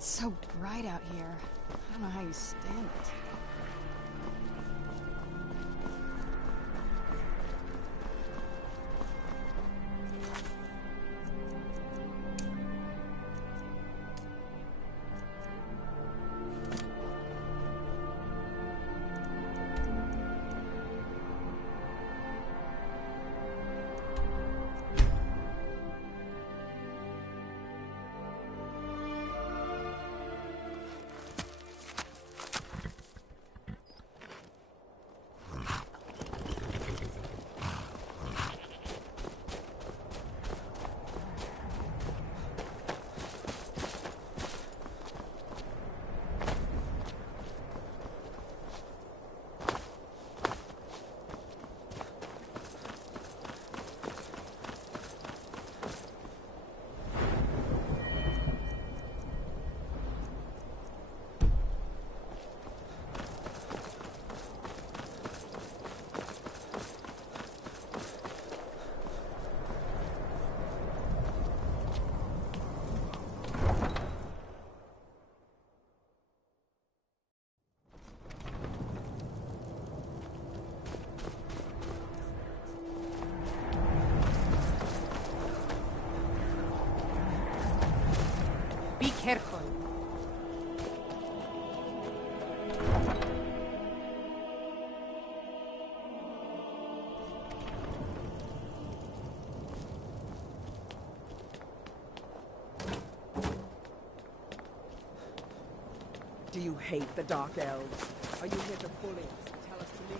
It's so bright out here. I don't know how you stand it. Be careful. Do you hate the Dark Elves? Are you here to bully us and tell us to leave?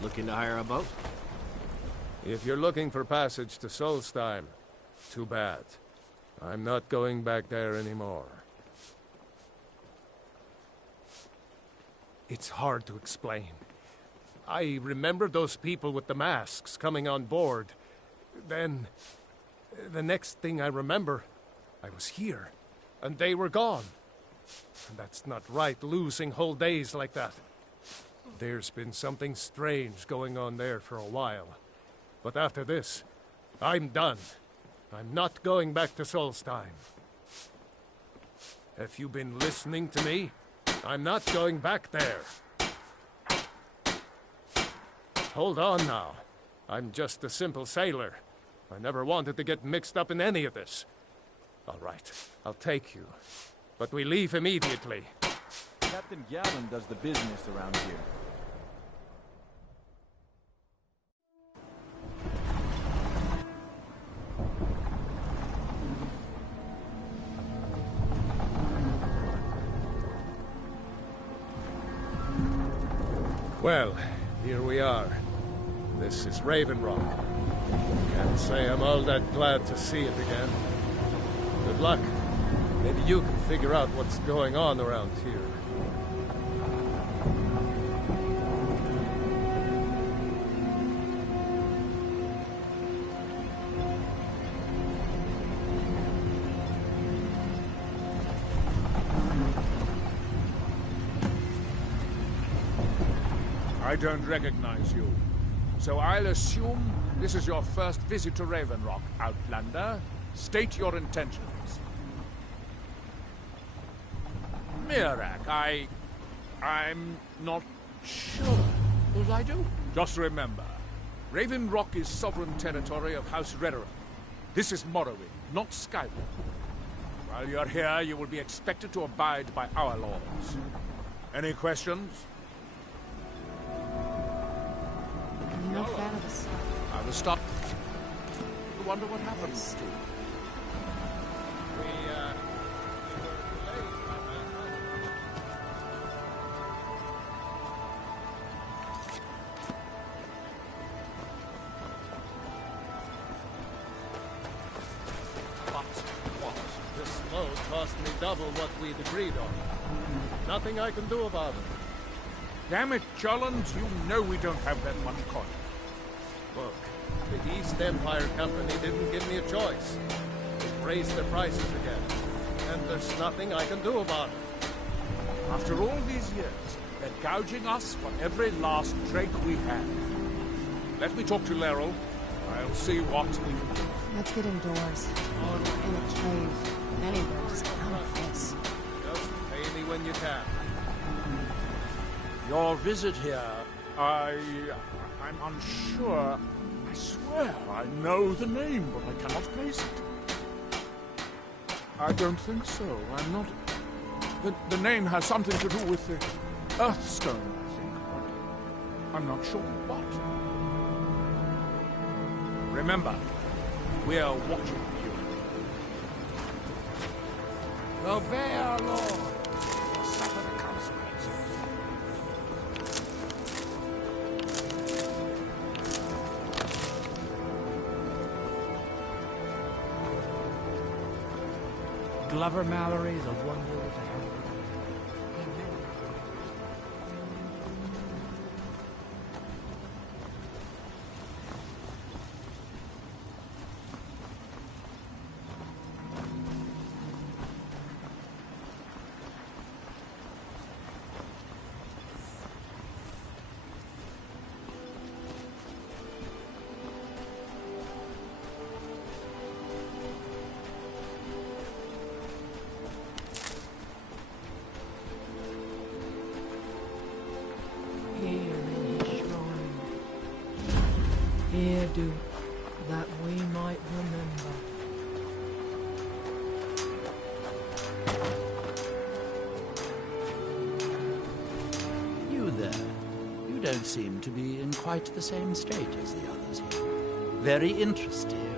Looking to hire a boat? If you're looking for passage to Solsteim, too bad. I'm not going back there anymore. It's hard to explain. I remember those people with the masks coming on board. Then, the next thing I remember, I was here, and they were gone. And that's not right, losing whole days like that. There's been something strange going on there for a while. But after this, I'm done. I'm not going back to Solsteim. Have you been listening to me? I'm not going back there. Hold on now. I'm just a simple sailor. I never wanted to get mixed up in any of this. All right, I'll take you. But we leave immediately. Captain Gavin does the business around here. Well, here we are. This is Raven Rock. Can't say I'm all that glad to see it again. Good luck. Maybe you can figure out what's going on around here. I don't recognize you. So I'll assume this is your first visit to Raven Rock, Outlander. State your intentions. Mirak, I'm not sure. What I do? Just remember, Raven Rock is sovereign territory of House Redoran. This is Morrowind, not Skyrim. While you're here, you will be expected to abide by our laws. Any questions? I'm no fan of the sun. I will stop. I wonder what happened to you. This load cost me double what we'd agreed on. Nothing I can do about it. Damn it, Jolland, you know we don't have that much coin. Look, the East Empire Company didn't give me a choice. They've raised their prices again. And there's nothing I can do about it. After all these years, They're gouging us for every last drake we have. Let me talk to Laeral. I'll see what we can do. Let's get indoors. Or in a cave. Anywhere, just out of this. Just pay me when you can. Your visit here, I'm unsure. I swear I know the name, but I cannot place it. I don't think so. I'm not... The name has something to do with the Earthstone, I think. But I'm not sure what. Remember, we're watching you. The Bear Lord will suffer the consequences. Glover Mallory's a wonder with a herald. Here do, that we might remember. You there. You don't seem to be in quite the same state as the others here. Very interesting.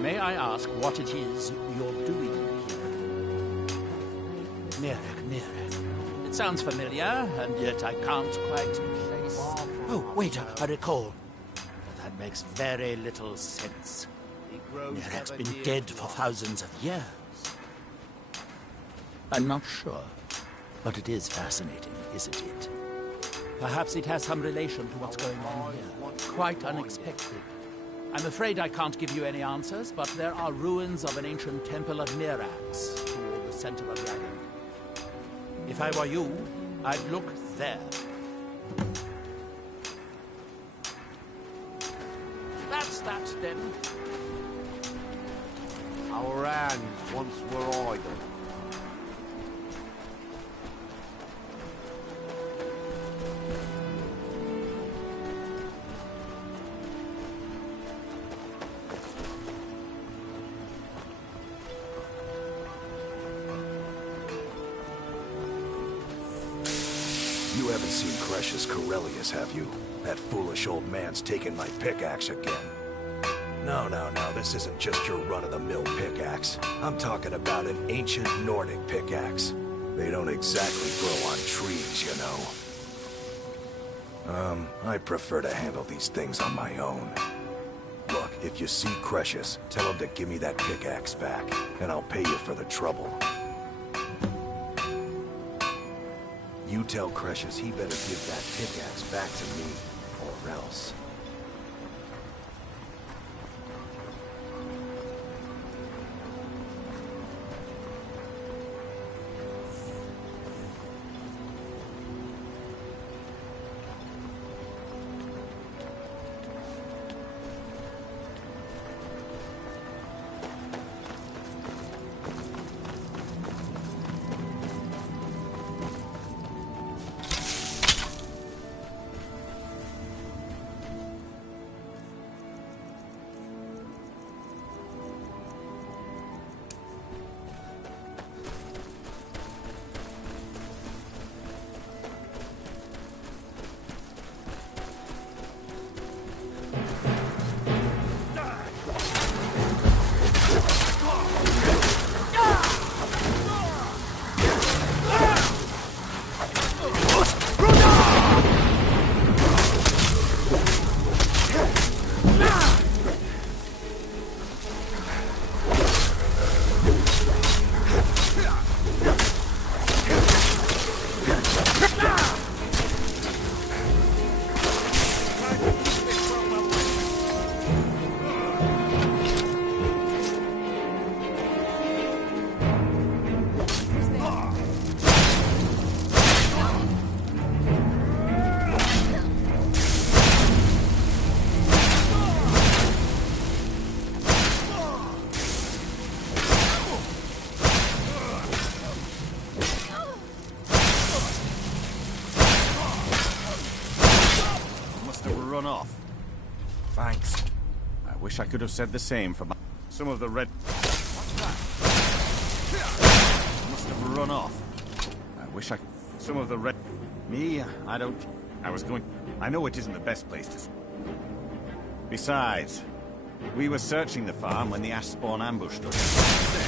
May I ask what it is you're doing here? Mirek. It sounds familiar, and yet I can't quite place... Oh, wait, I recall. That makes very little sense. Mirek's been dead for thousands of years. I'm not sure, but it is fascinating, isn't it? Perhaps it has some relation to what's going on here. Quite unexpected. I'm afraid I can't give you any answers, but there are ruins of an ancient temple of Mirax toward the center of the island. If I were you, I'd look there. That's that, then. Our hands once were idle. You haven't seen Precious Corellius, have you? That foolish old man's taken my pickaxe again. No, this isn't just your run-of-the-mill pickaxe. I'm talking about an ancient Nordic pickaxe. They don't exactly grow on trees, you know. I prefer to handle these things on my own. Look, if you see Precious, tell him to give me that pickaxe back, and I'll pay you for the trouble. You tell Precious he better give that pickaxe back to me, or else. wish I could have said the same for my... Some of the red... What's that? Must have run off. I wish I... Some of the red... Me? I don't... I was going... I know it isn't the best place to... Besides, we were searching the farm when the ash spawn ambushed us.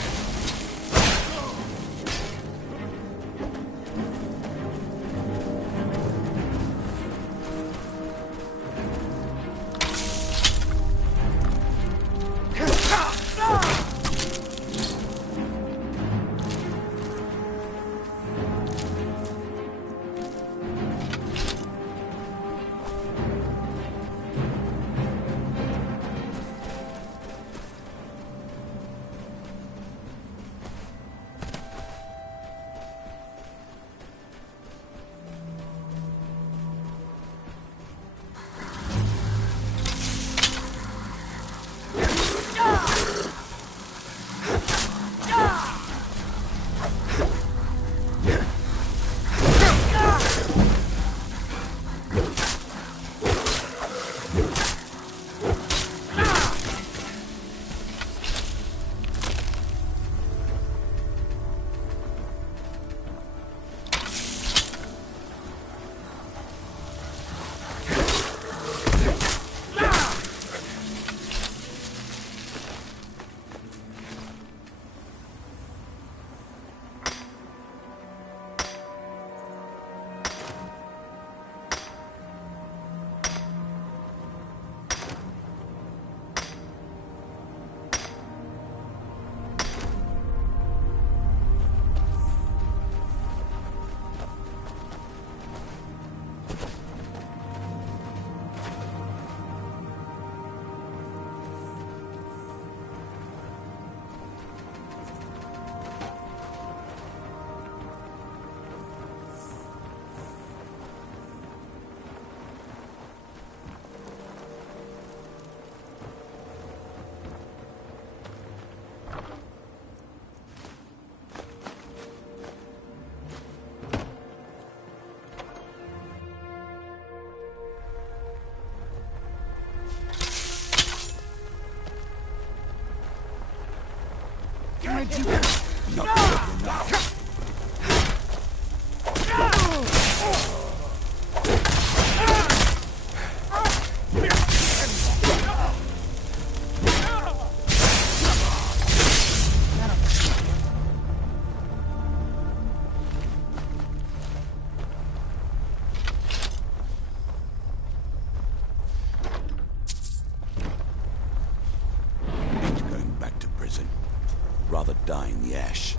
Rather die in the ash.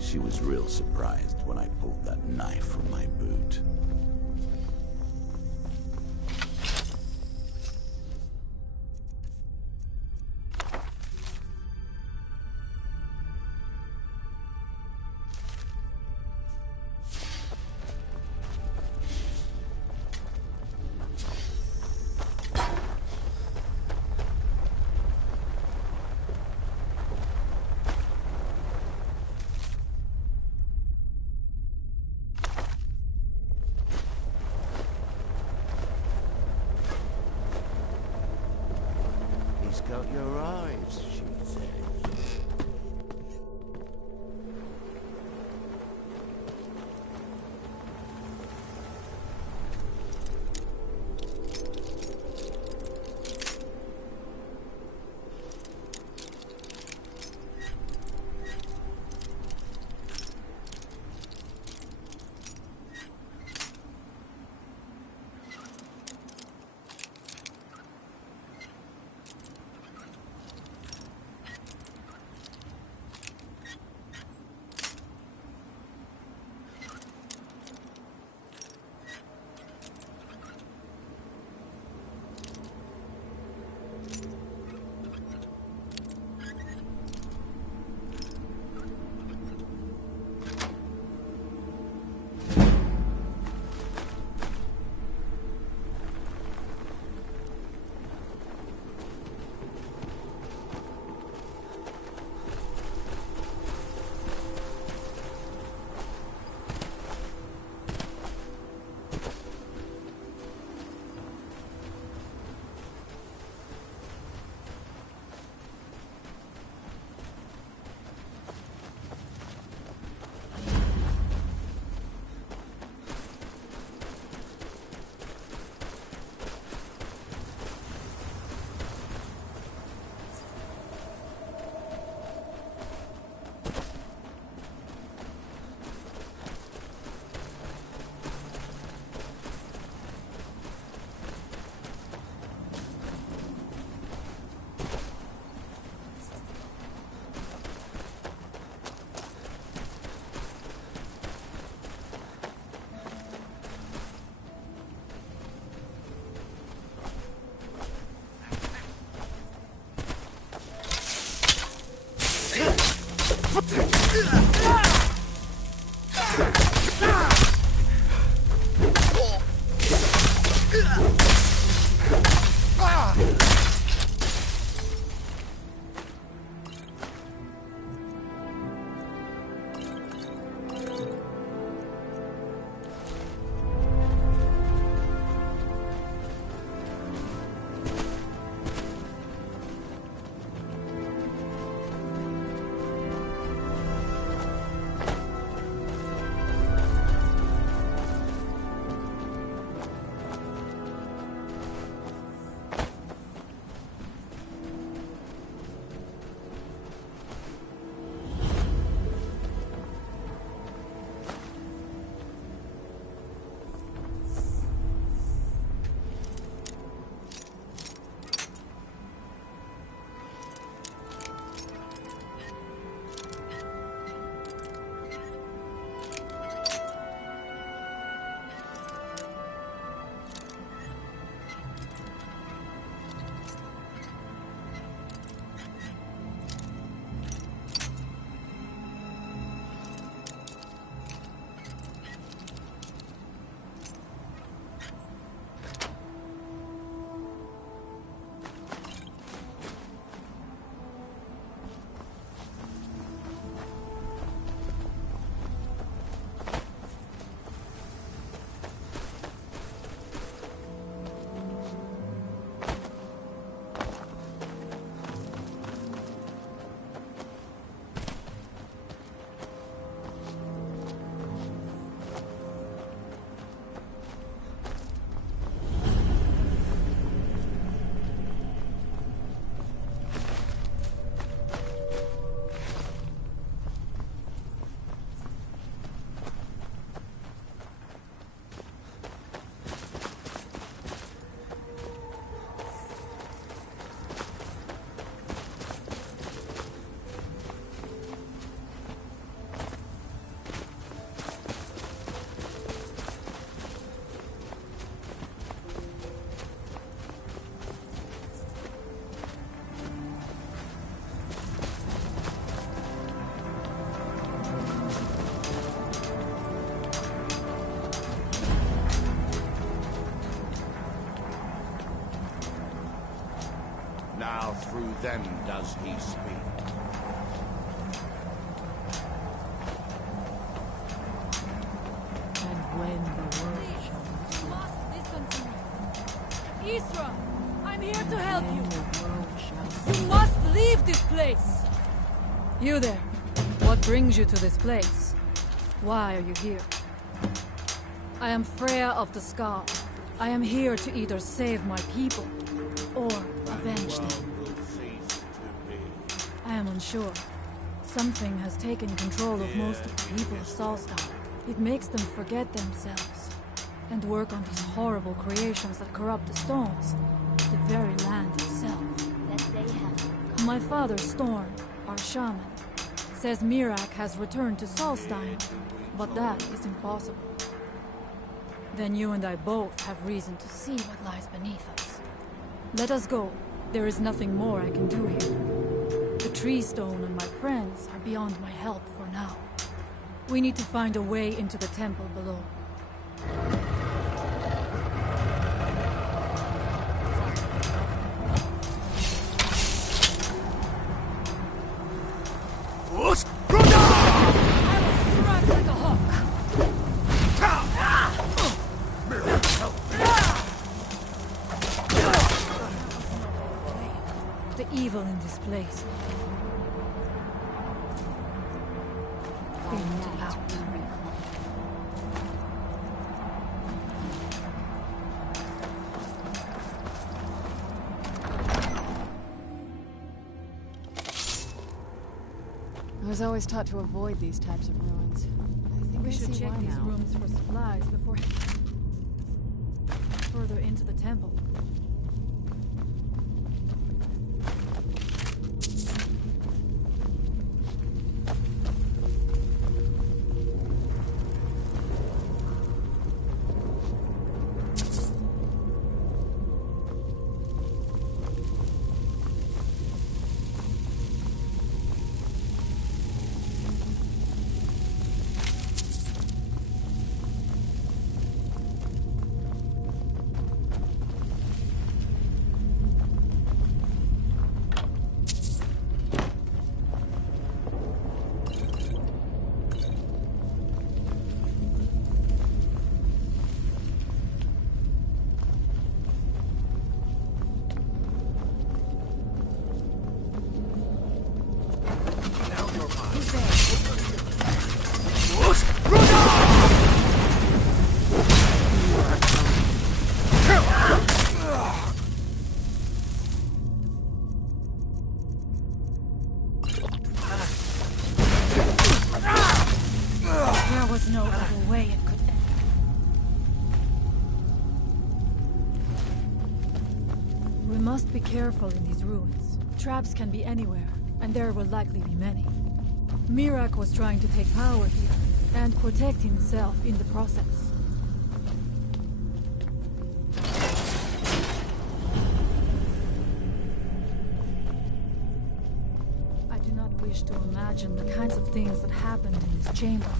She was real surprised when I pulled that knife from my boot. Got your eyes, she said. Now through them does he speak. And when the world shall You must listen to me. Isra, I'm here to help when you. the world shall You must leave this place. You there. What brings you to this place? Why are you here? I am Freya of the Scar. I am here to either save my people or avenge them. I am unsure. Something has taken control of most of the people of Solsteim. It makes them forget themselves and work on these horrible creations that corrupt the stones, the very land itself. My father, Storm, our shaman, says Mirak has returned to Solsteim, but that is impossible. Then you and I both have reason to see what lies beneath us. Let us go. There is nothing more I can do here. The tree stone and my friends are beyond my help for now. We need to find a way into the temple below. The evil in this place. Empty out. I was always taught to avoid these types of ruins. I think We I should see check why these now. rooms for supplies before further into the temple. There was no other way it could end. We must be careful in these ruins. Traps can be anywhere, and there will likely be many. Mirak was trying to take power here, and protect himself in the process. I do not wish to imagine the kinds of things that happened in this chamber.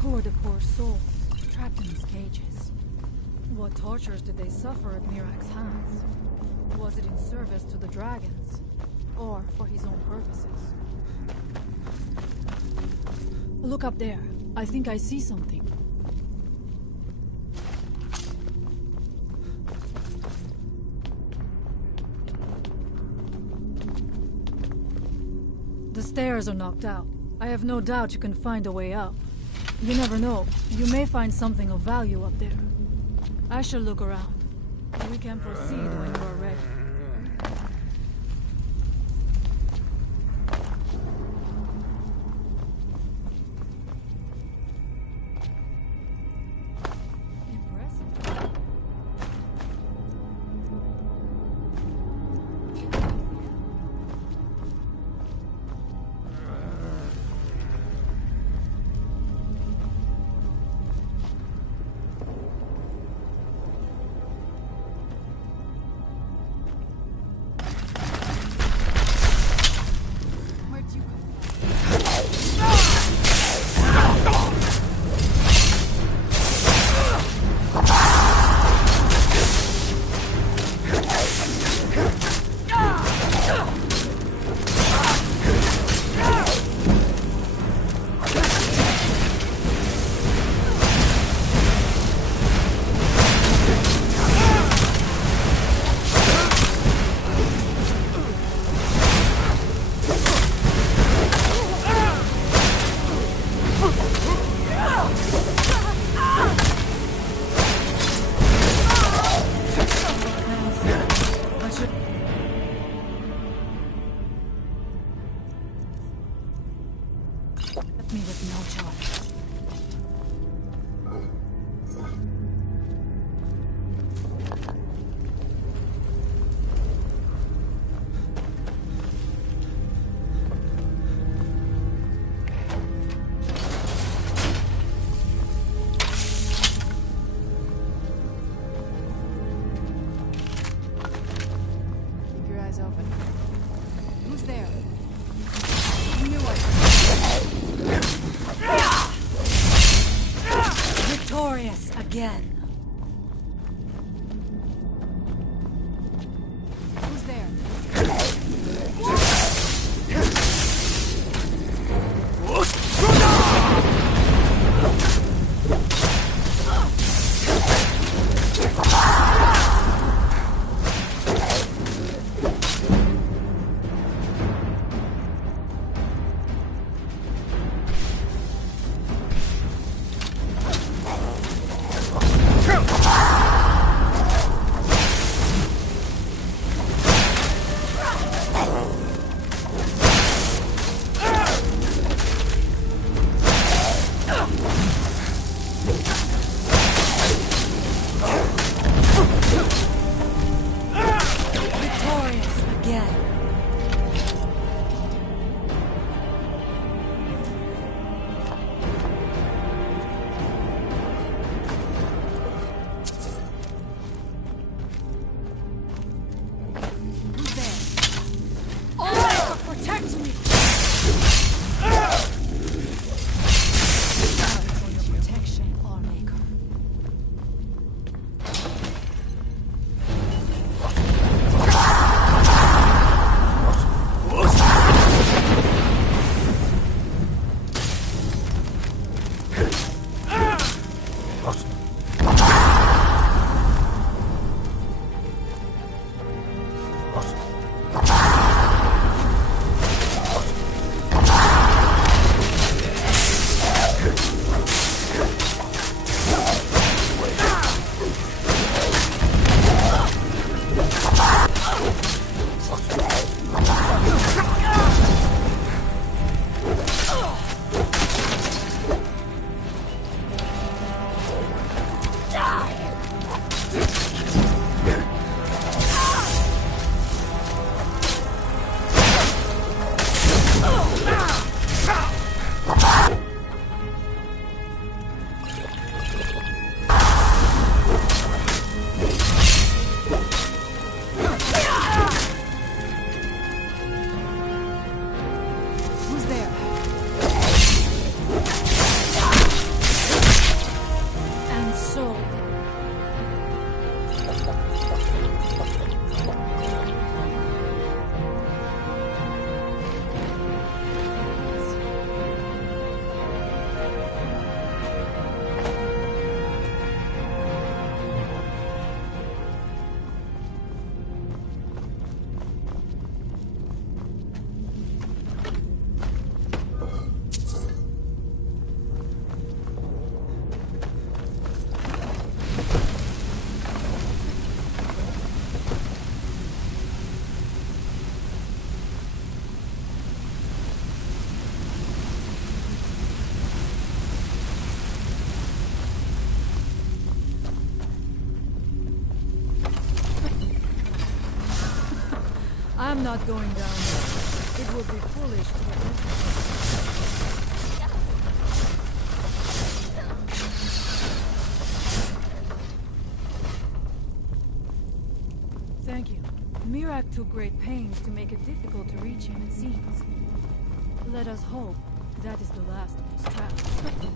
Who are the poor souls, trapped in these cages? What tortures did they suffer at Mirak's hands? Was it in service to the dragons, or for his own purposes? Look up there. I think I see something. The stairs are knocked out. I have no doubt you can find a way up. You never know. You may find something of value up there. I shall look around. We can proceed when you are ready. Me with no choice. Keep your eyes open. Who's there? Victorious again. Who's there? I'm not going down there. It would be foolish to attempt it. Thank you. Mirak took great pains to make it difficult to reach him, it seems. Let us hope that is the last of his travels.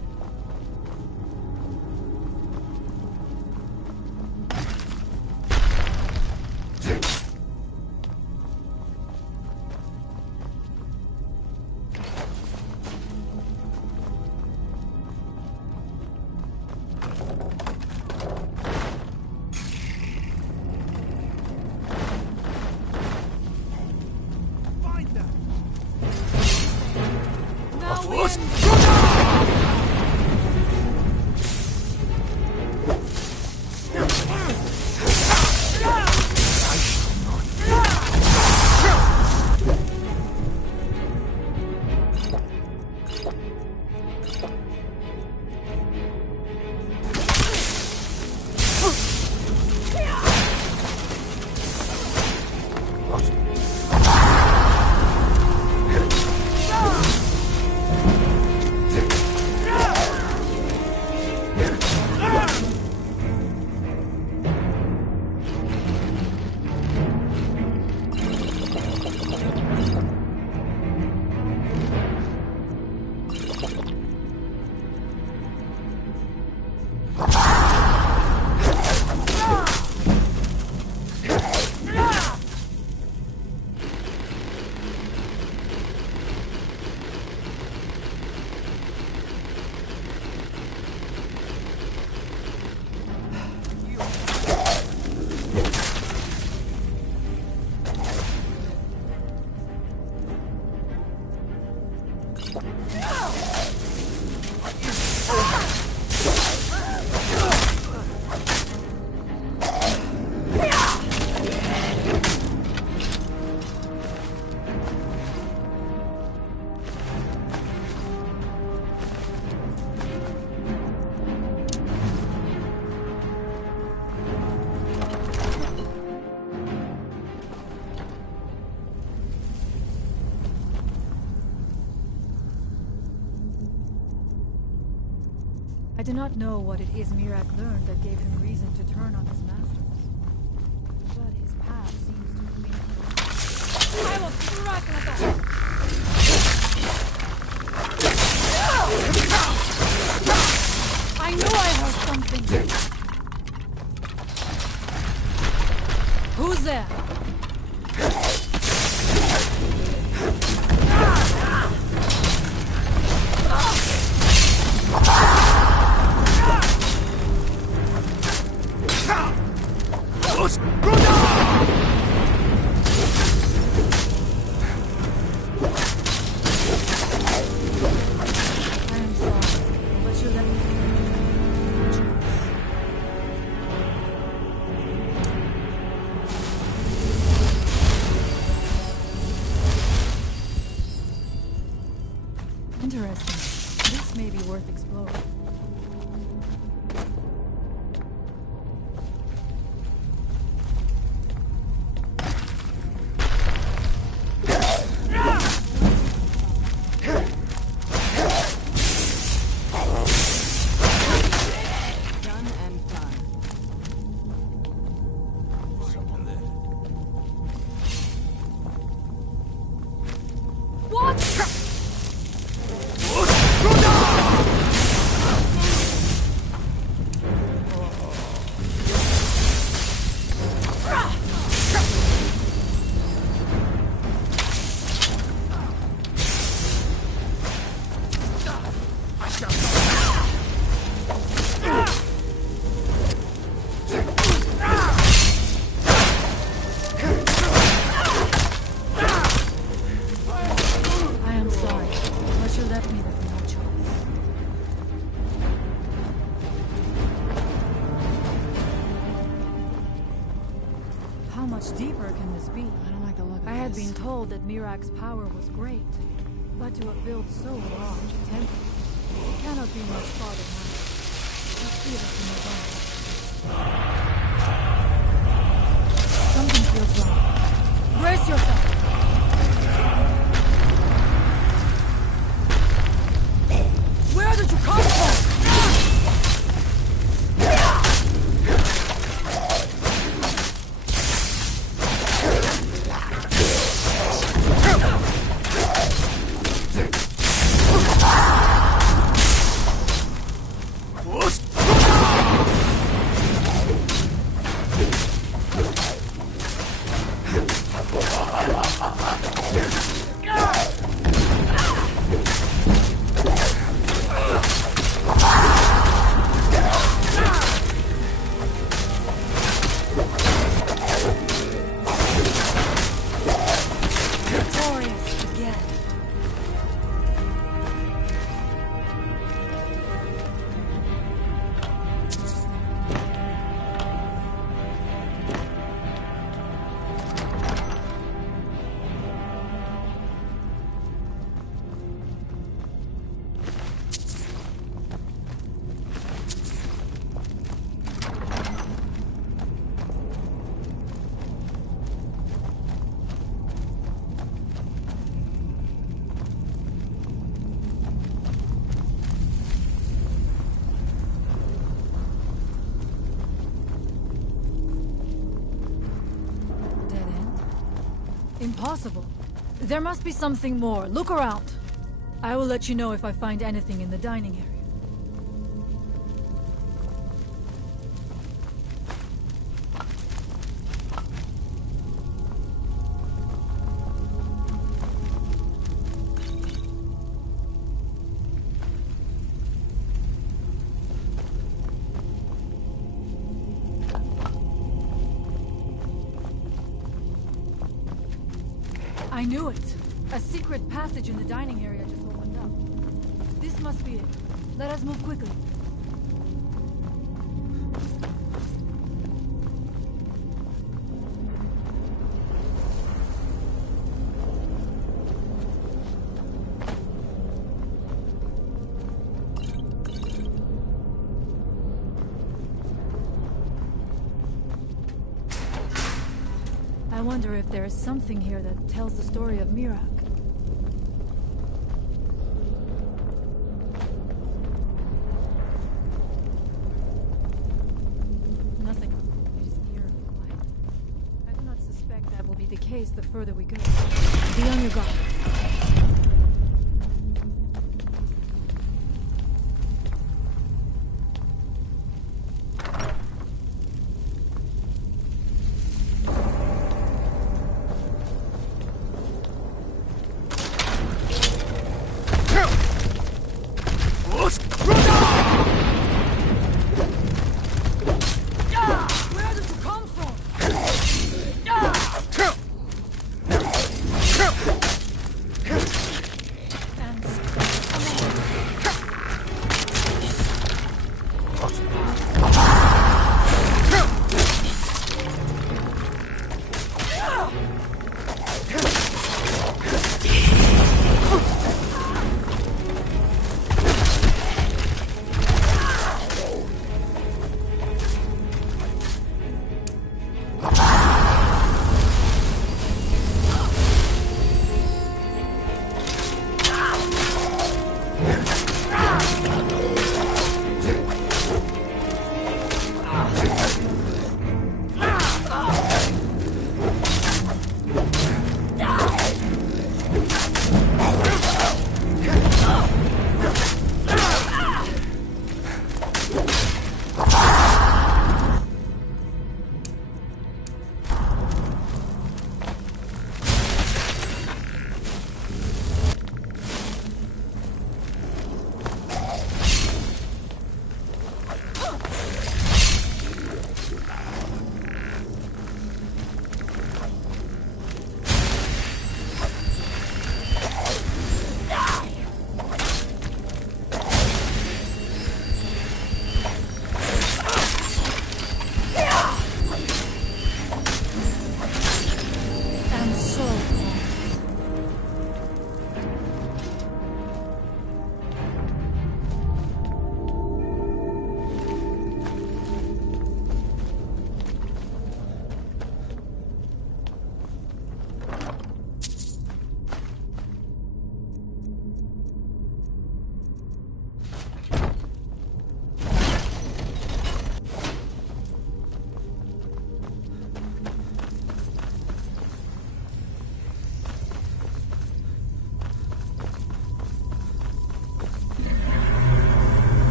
I do not know what it is Mirak learned that gave him reason to turn on his masters. But his path seems to have been I will strike like a... I knew I heard something! Who's there? Interesting. This may be worth exploring. Deeper can this be? I don't like the look of I had been told that Mirak's power was great, but to have built so large a temple, it cannot be much farther now. Let's see if I can move on. Something feels wrong. Brace yourself! Impossible. There must be something more. Look around. I will let you know if I find anything in the dining area. I knew it. A secret passage in the dining area just opened up. This must be it. Let us move quickly. I wonder if there is something here that tells the story of Mirak. Nothing. It is eerily quiet. I do not suspect that will be the case the further we go. Be on your guard.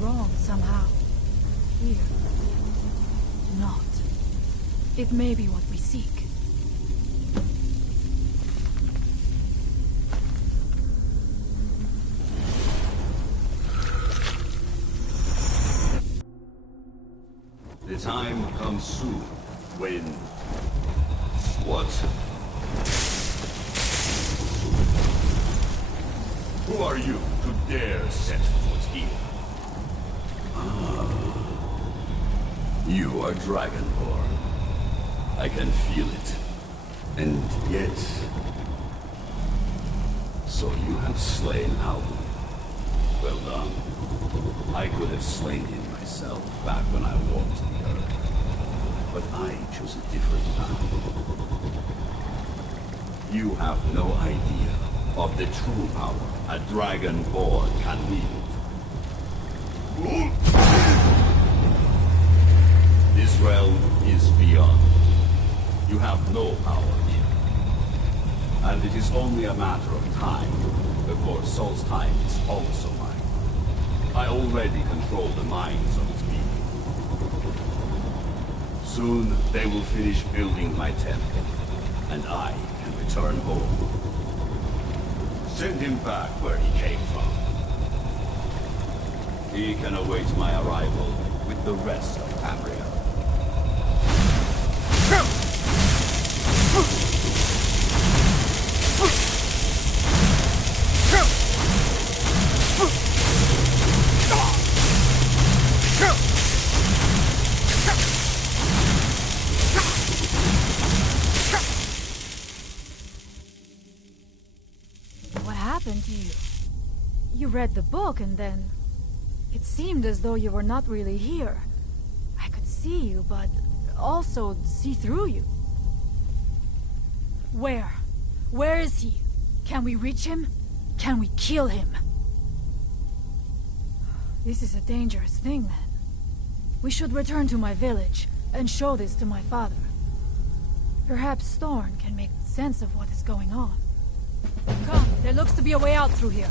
Wrong somehow. Here. It may be what we seek. The time comes soon when... What? Who are you to dare set foot here? You are Dragonborn. I can feel it. And yet... So you have slain Alvin. Well done. I could have slain him myself back when I walked the earth. But I chose a different path. You have no idea of the true power a Dragonborn can wield. This realm is beyond. You have no power here. And it is only a matter of time before Solsteim is also mine. I already control the minds of its people. Soon they will finish building my temple, and I can return home. Send him back where he came from. He can await my arrival with the rest of Tamriel. What happened to you? You read the book and then... It seemed as though you were not really here. I could see you, but also see through you. Where? Where is he? Can we reach him? Can we kill him? This is a dangerous thing, then. We should return to my village and show this to my father. Perhaps Thorn can make sense of what is going on. Come, there looks to be a way out through here.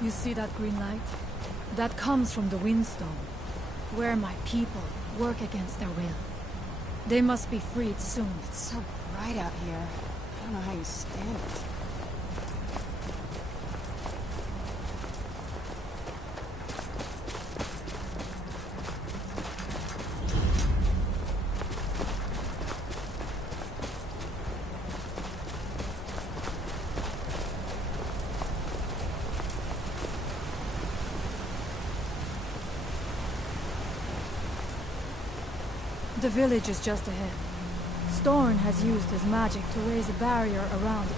You see that green light? That comes from the Windstone, where my people work against their will. They must be freed soon. It's so bright out here. I don't know how you stand it. The village is just ahead. Storn has used his magic to raise a barrier around it,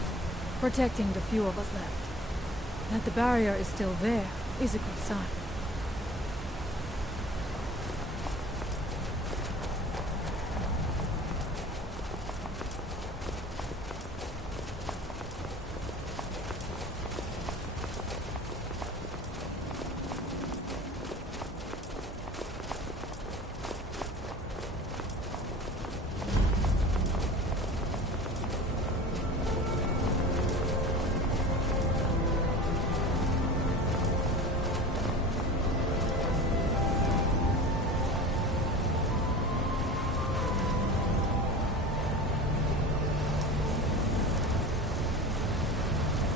protecting the few of us left. That the barrier is still there is a good sign.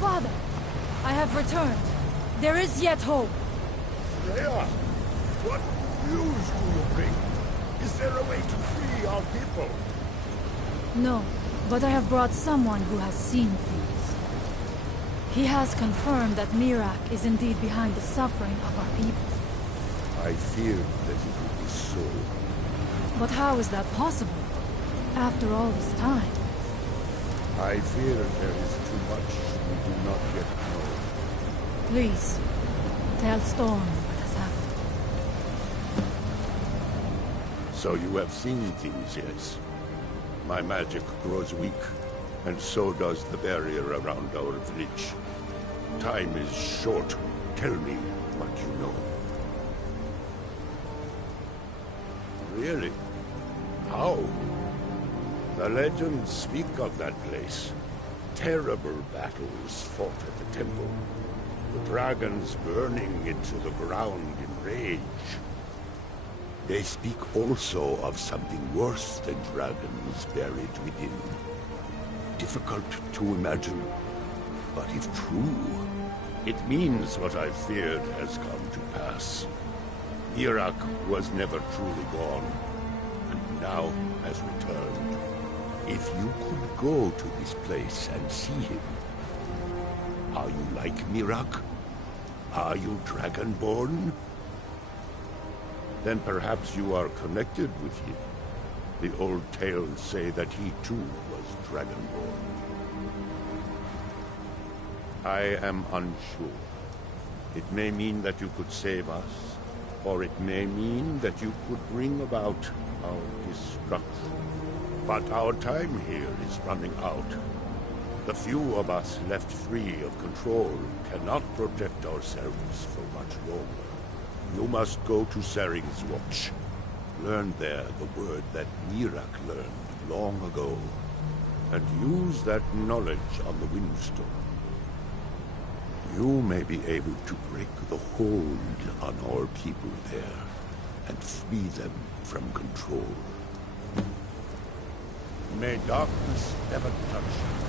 Father, I have returned. There is yet hope. Freya, what news do you bring? Is there a way to free our people? No, but I have brought someone who has seen things. He has confirmed that Mirak is indeed behind the suffering of our people. I feared that it would be so. But how is that possible? After all this time? I fear there is too much we do not yet know. Please, tell Storm what has happened. So you have seen things, yes? My magic grows weak, and so does the barrier around our village. Time is short. Tell me what you know. Really? How? The legends speak of that place. Terrible battles fought at the temple. The dragons burning into the ground in rage. They speak also of something worse than dragons buried within. Difficult to imagine, but if true, it means what I feared has come to pass. Mirak was never truly gone, and now has returned. If you could go to this place and see him, are you like Mirak? Are you Dragonborn? Then perhaps you are connected with him. The old tales say that he too was Dragonborn. I am unsure. It may mean that you could save us, or it may mean that you could bring about our destruction. But our time here is running out. The few of us left free of control cannot protect ourselves for much longer. You must go to Saring's Watch. Learn there the word that Mirak learned long ago, and use that knowledge on the Windstone. You may be able to break the hold on our people there, and free them from control. May darkness never touch you.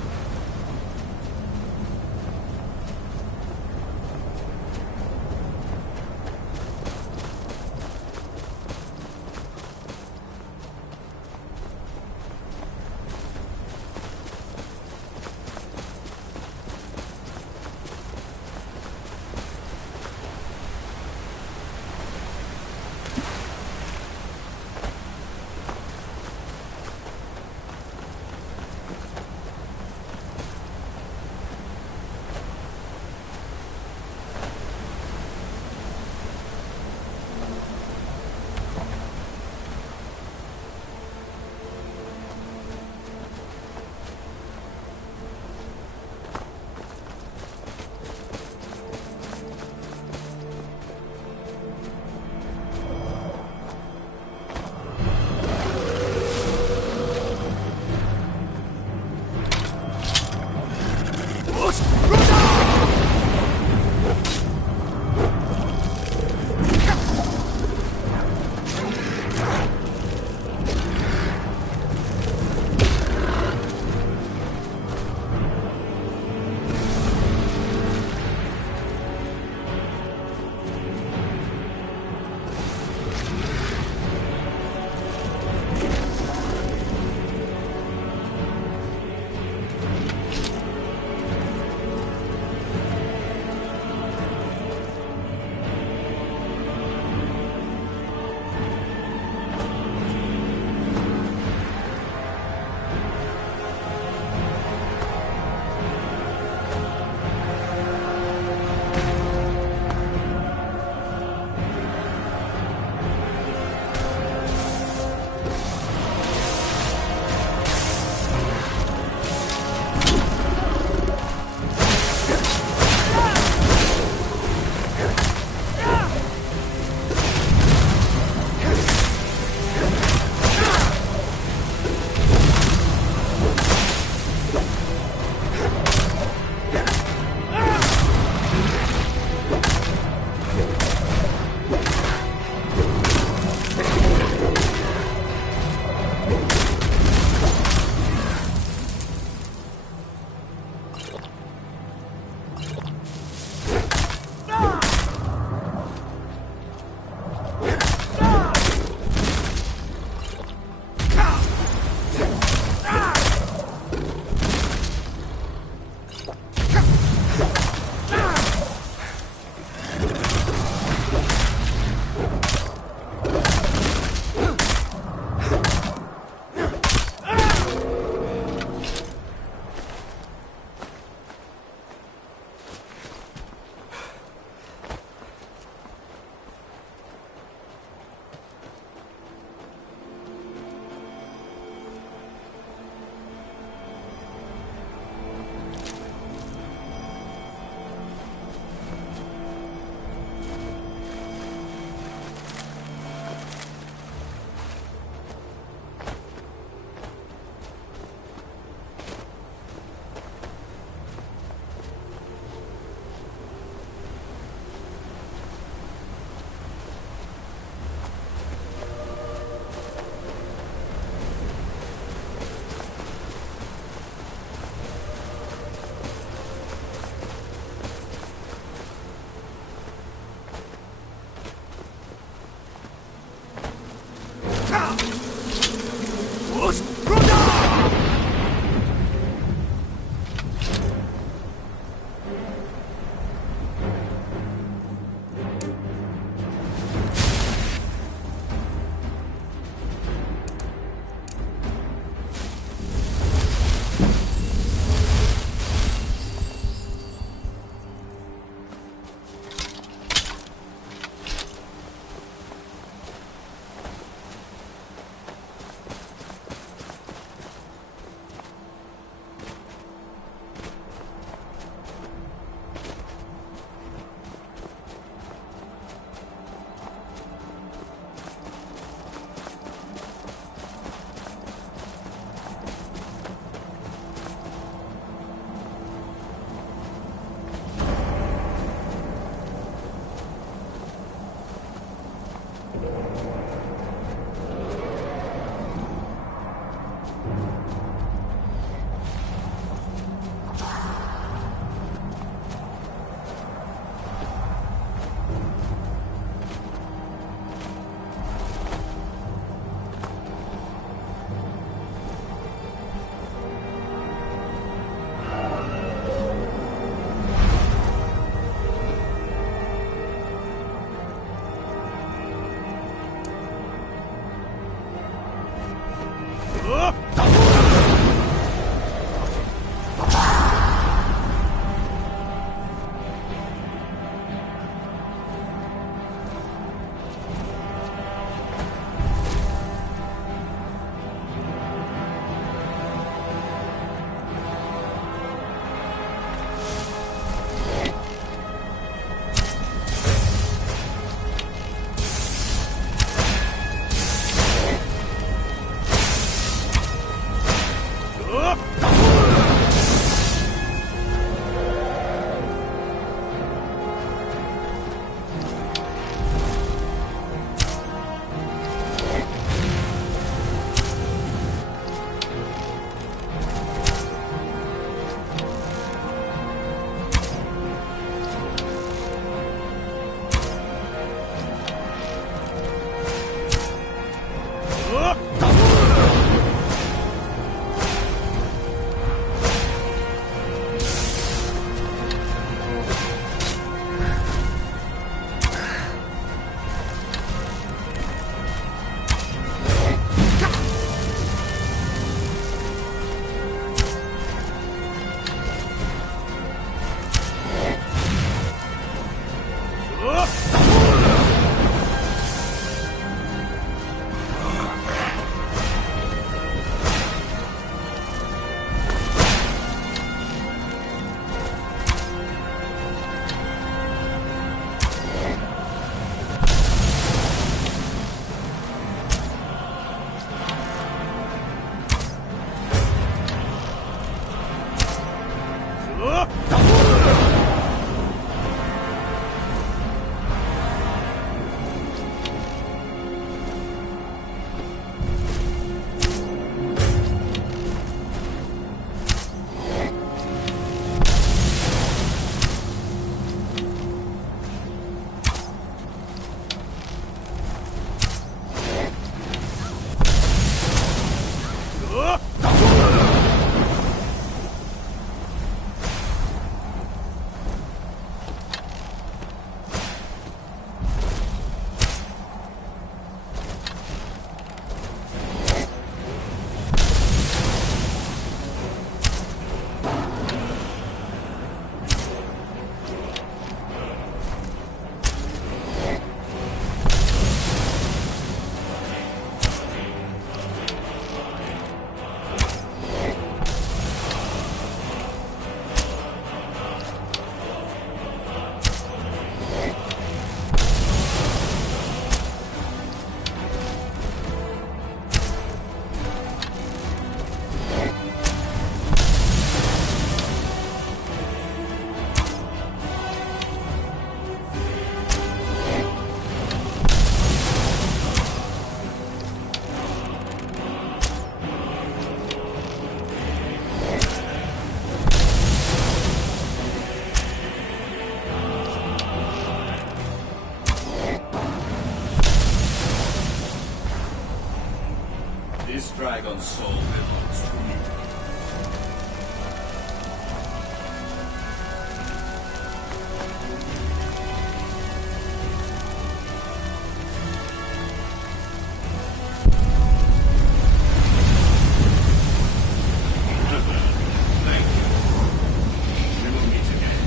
This dragon's soul belongs to me. Thank you. We will meet again.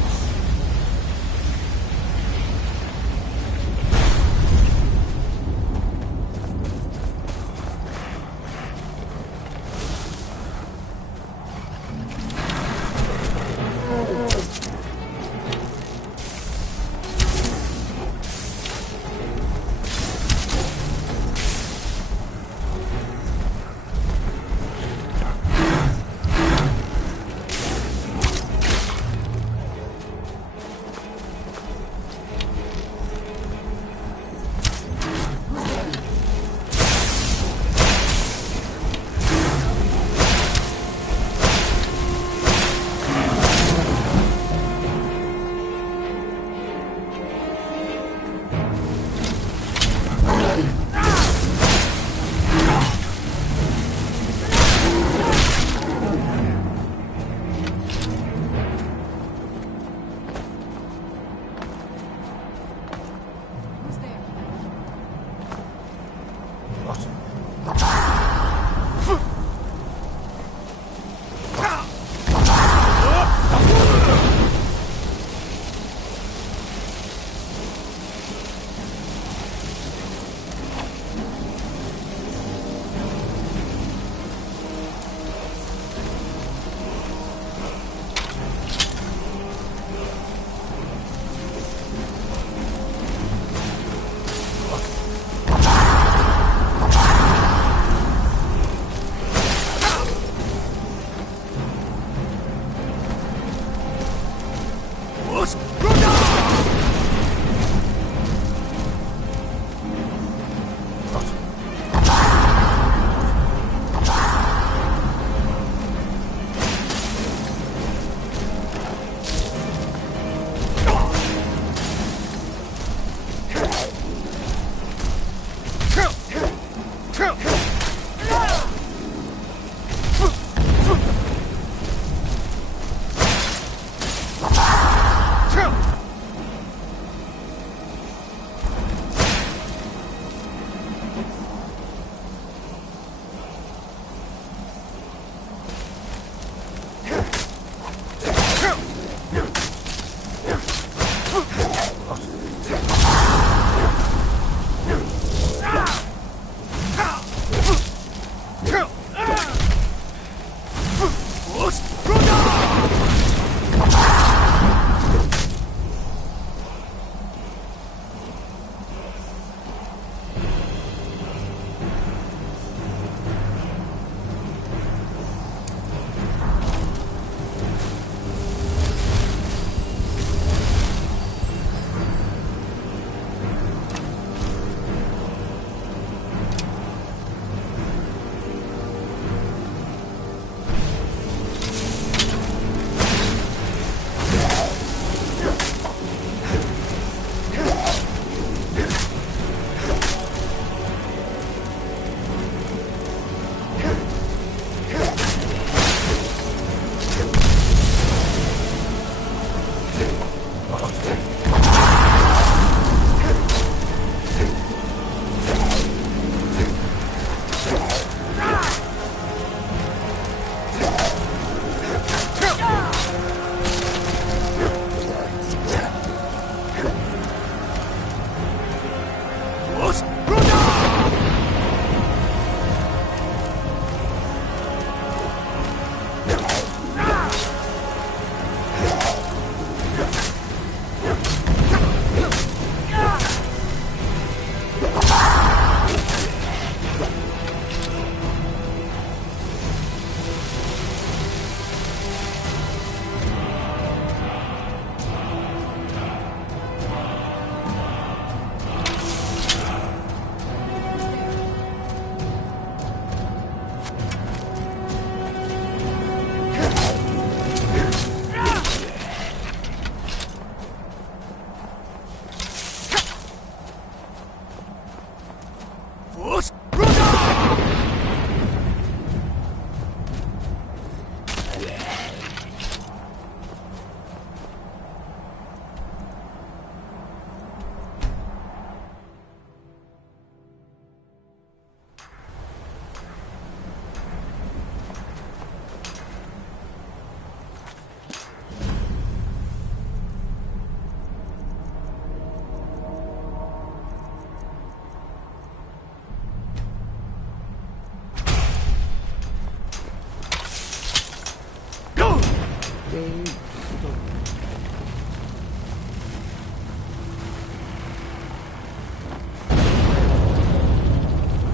brave story.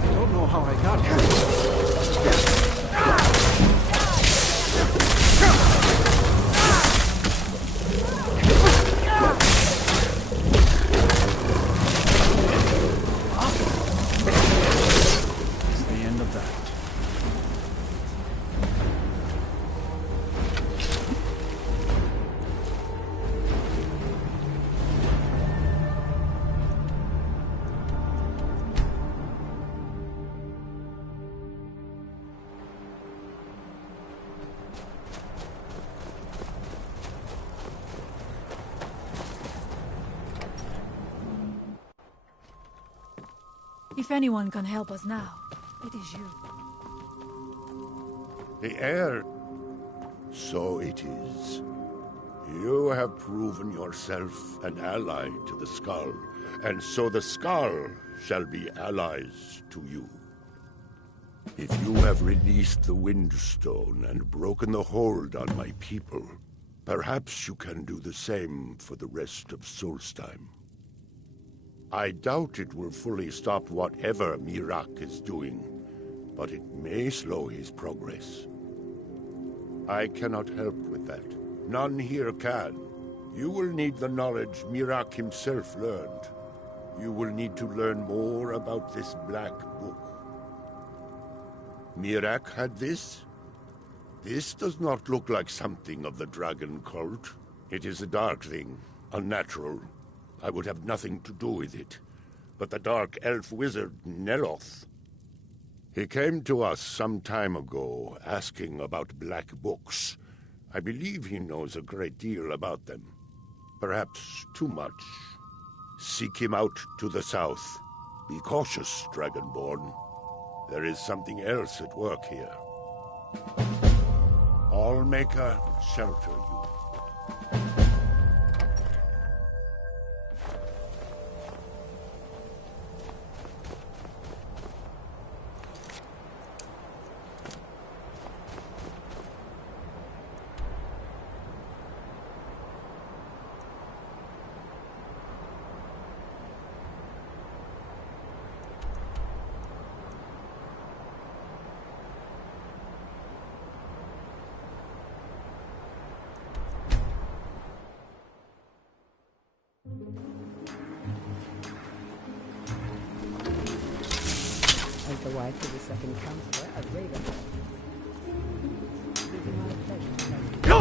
I don't know how I got here. That's the end of that. If anyone can help us now, it is you. The air. So it is. You have proven yourself an ally to the Skull, and so the Skull shall be allies to you. If you have released the Windstone and broken the hold on my people, perhaps you can do the same for the rest of Solsteim. I doubt it will fully stop whatever Miraak is doing, but it may slow his progress. I cannot help with that. None here can. You will need the knowledge Miraak himself learned. You will need to learn more about this Black Book. Miraak had this? This does not look like something of the Dragon Cult. It is a dark thing, unnatural. I would have nothing to do with it. But the dark elf wizard, Neloth. He came to us some time ago, asking about black books. I believe he knows a great deal about them. Perhaps too much. Seek him out to the south. Be cautious, Dragonborn. There is something else at work here. Allmaker shelter you. As the wife of the second counselor of Raven. It is my pleasure to have you. Go!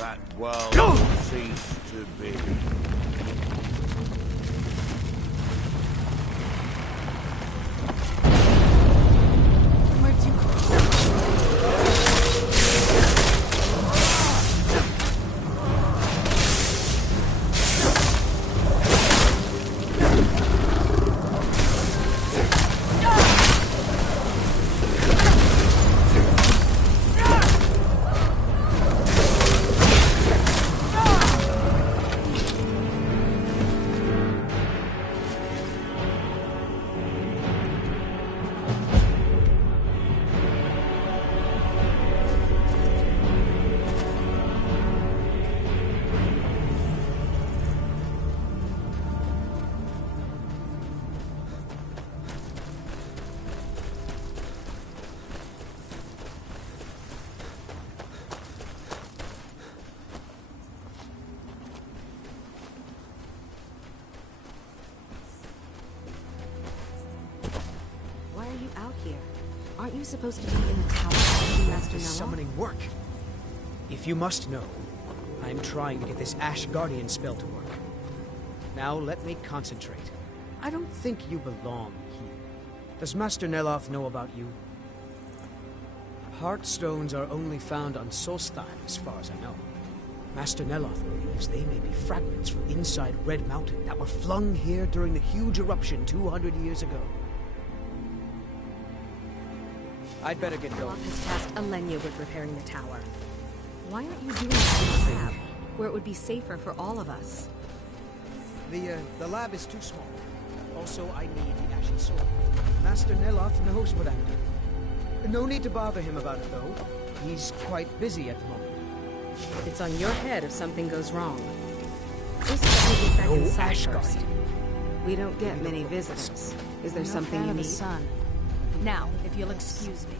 that world cease to be. Where'd you Aren't you supposed to be in the tower with Master This Noah? summoning work? If you must know, I'm trying to get this Ash Guardian spell to work. Now let me concentrate. I don't think you belong here. Does Master Neloth know about you? Heartstones are only found on Solsteim, as far as I know. Master Neloth believes they may be fragments from inside Red Mountain that were flung here during the huge eruption 200 years ago. I'd better get going. Neloth has tasked Alenia with repairing the tower. Why aren't you doing that in the lab, where it would be safer for all of us? The lab is too small. Also, I need the Ashen Sword. Master Neloth knows what I'm doing. No need to bother him about it, though. He's quite busy at the moment. It's on your head if something goes wrong. Just let me get back inside first. We don't get many visitors. Is there something you need? Sun. Now, if you'll excuse me.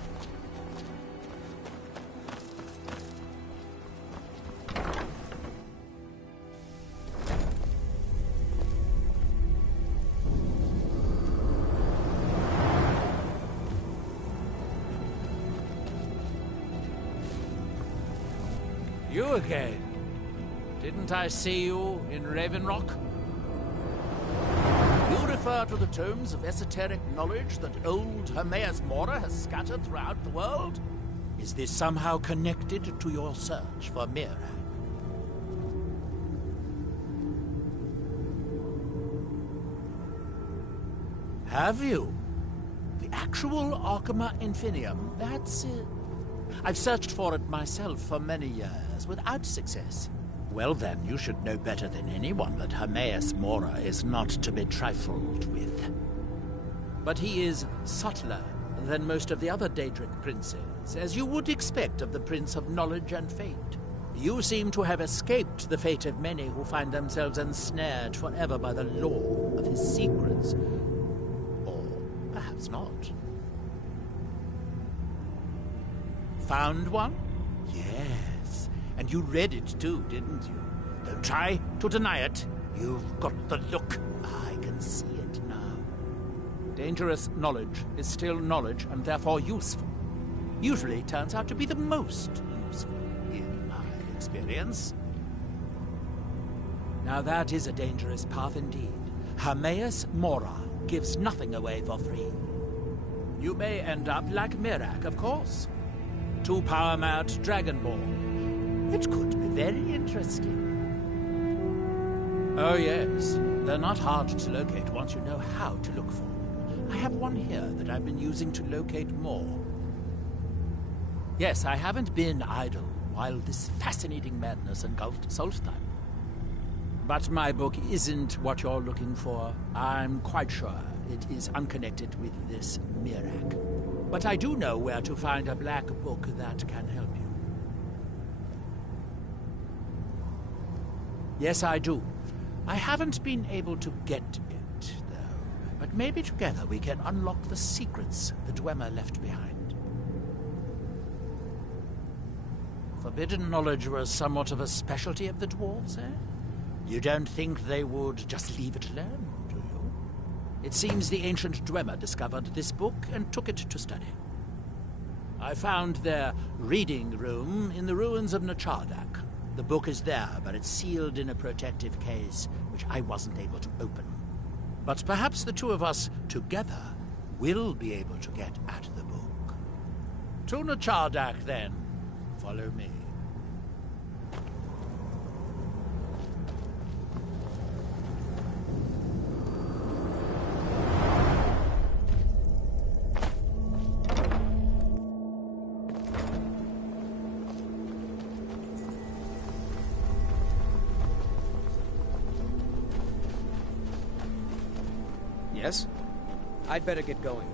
You again? Didn't I see you in Raven Rock? You refer to the tomes of esoteric knowledge that old Hermaeus Mora has scattered throughout the world? Is this somehow connected to your search for Mira? Have you? The actual Arcana Infinium, that's it. I've searched for it myself for many years, without success. Well then, you should know better than anyone that Hermaeus Mora is not to be trifled with. But he is subtler than most of the other Daedric princes, as you would expect of the Prince of Knowledge and Fate. You seem to have escaped the fate of many who find themselves ensnared forever by the law of his secrets. Or perhaps not. Found one? Yes. And you read it too, didn't you? Don't try to deny it. You've got the look. I can see it now. Dangerous knowledge is still knowledge and therefore useful. Usually turns out to be the most useful, in my experience. Now that is a dangerous path indeed. Hermaeus Mora gives nothing away for free. You may end up like Mirak, of course. 2 power-mad Dragonborn. It could be very interesting. Oh yes, they're not hard to locate once you know how to look for them. I have one here that I've been using to locate more. Yes, I haven't been idle while this fascinating madness engulfed Solsteim. But my book isn't what you're looking for. I'm quite sure it is unconnected with this Mirak. But I do know where to find a black book that can help you. Yes, I do. I haven't been able to get it, though. But maybe together we can unlock the secrets the Dwemer left behind. Forbidden knowledge was somewhat of a specialty of the dwarves, eh? You don't think they would just leave it alone, do you? It seems the ancient Dwemer discovered this book and took it to study. I found their reading room in the ruins of Nachardak. The book is there, but it's sealed in a protective case, which I wasn't able to open. But perhaps the two of us, together, will be able to get at the book. Tuna Chardak, then. Follow me. Yes? I'd better get going.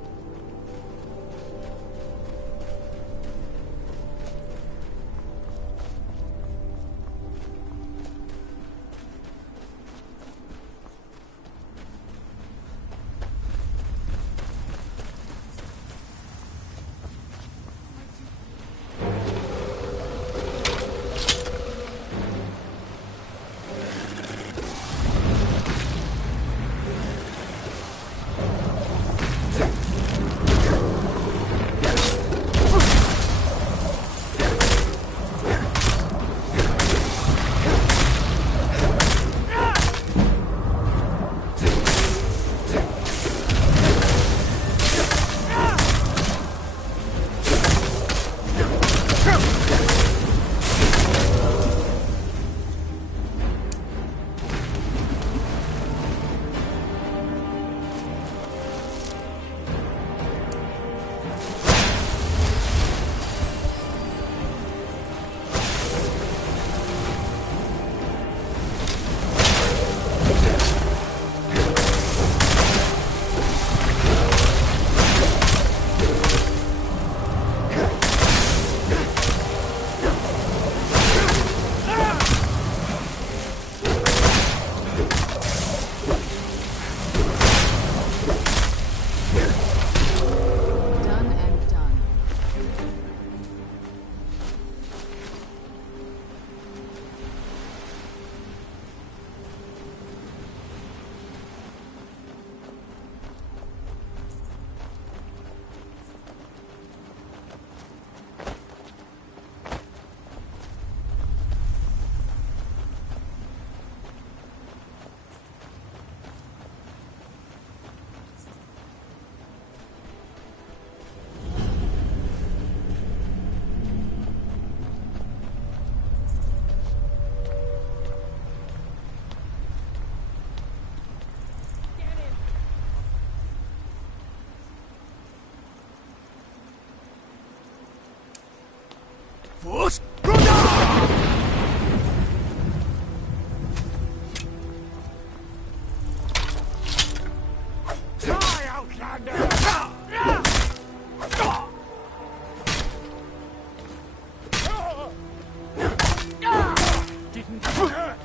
Force! Try, Outlander! Didn't hurt!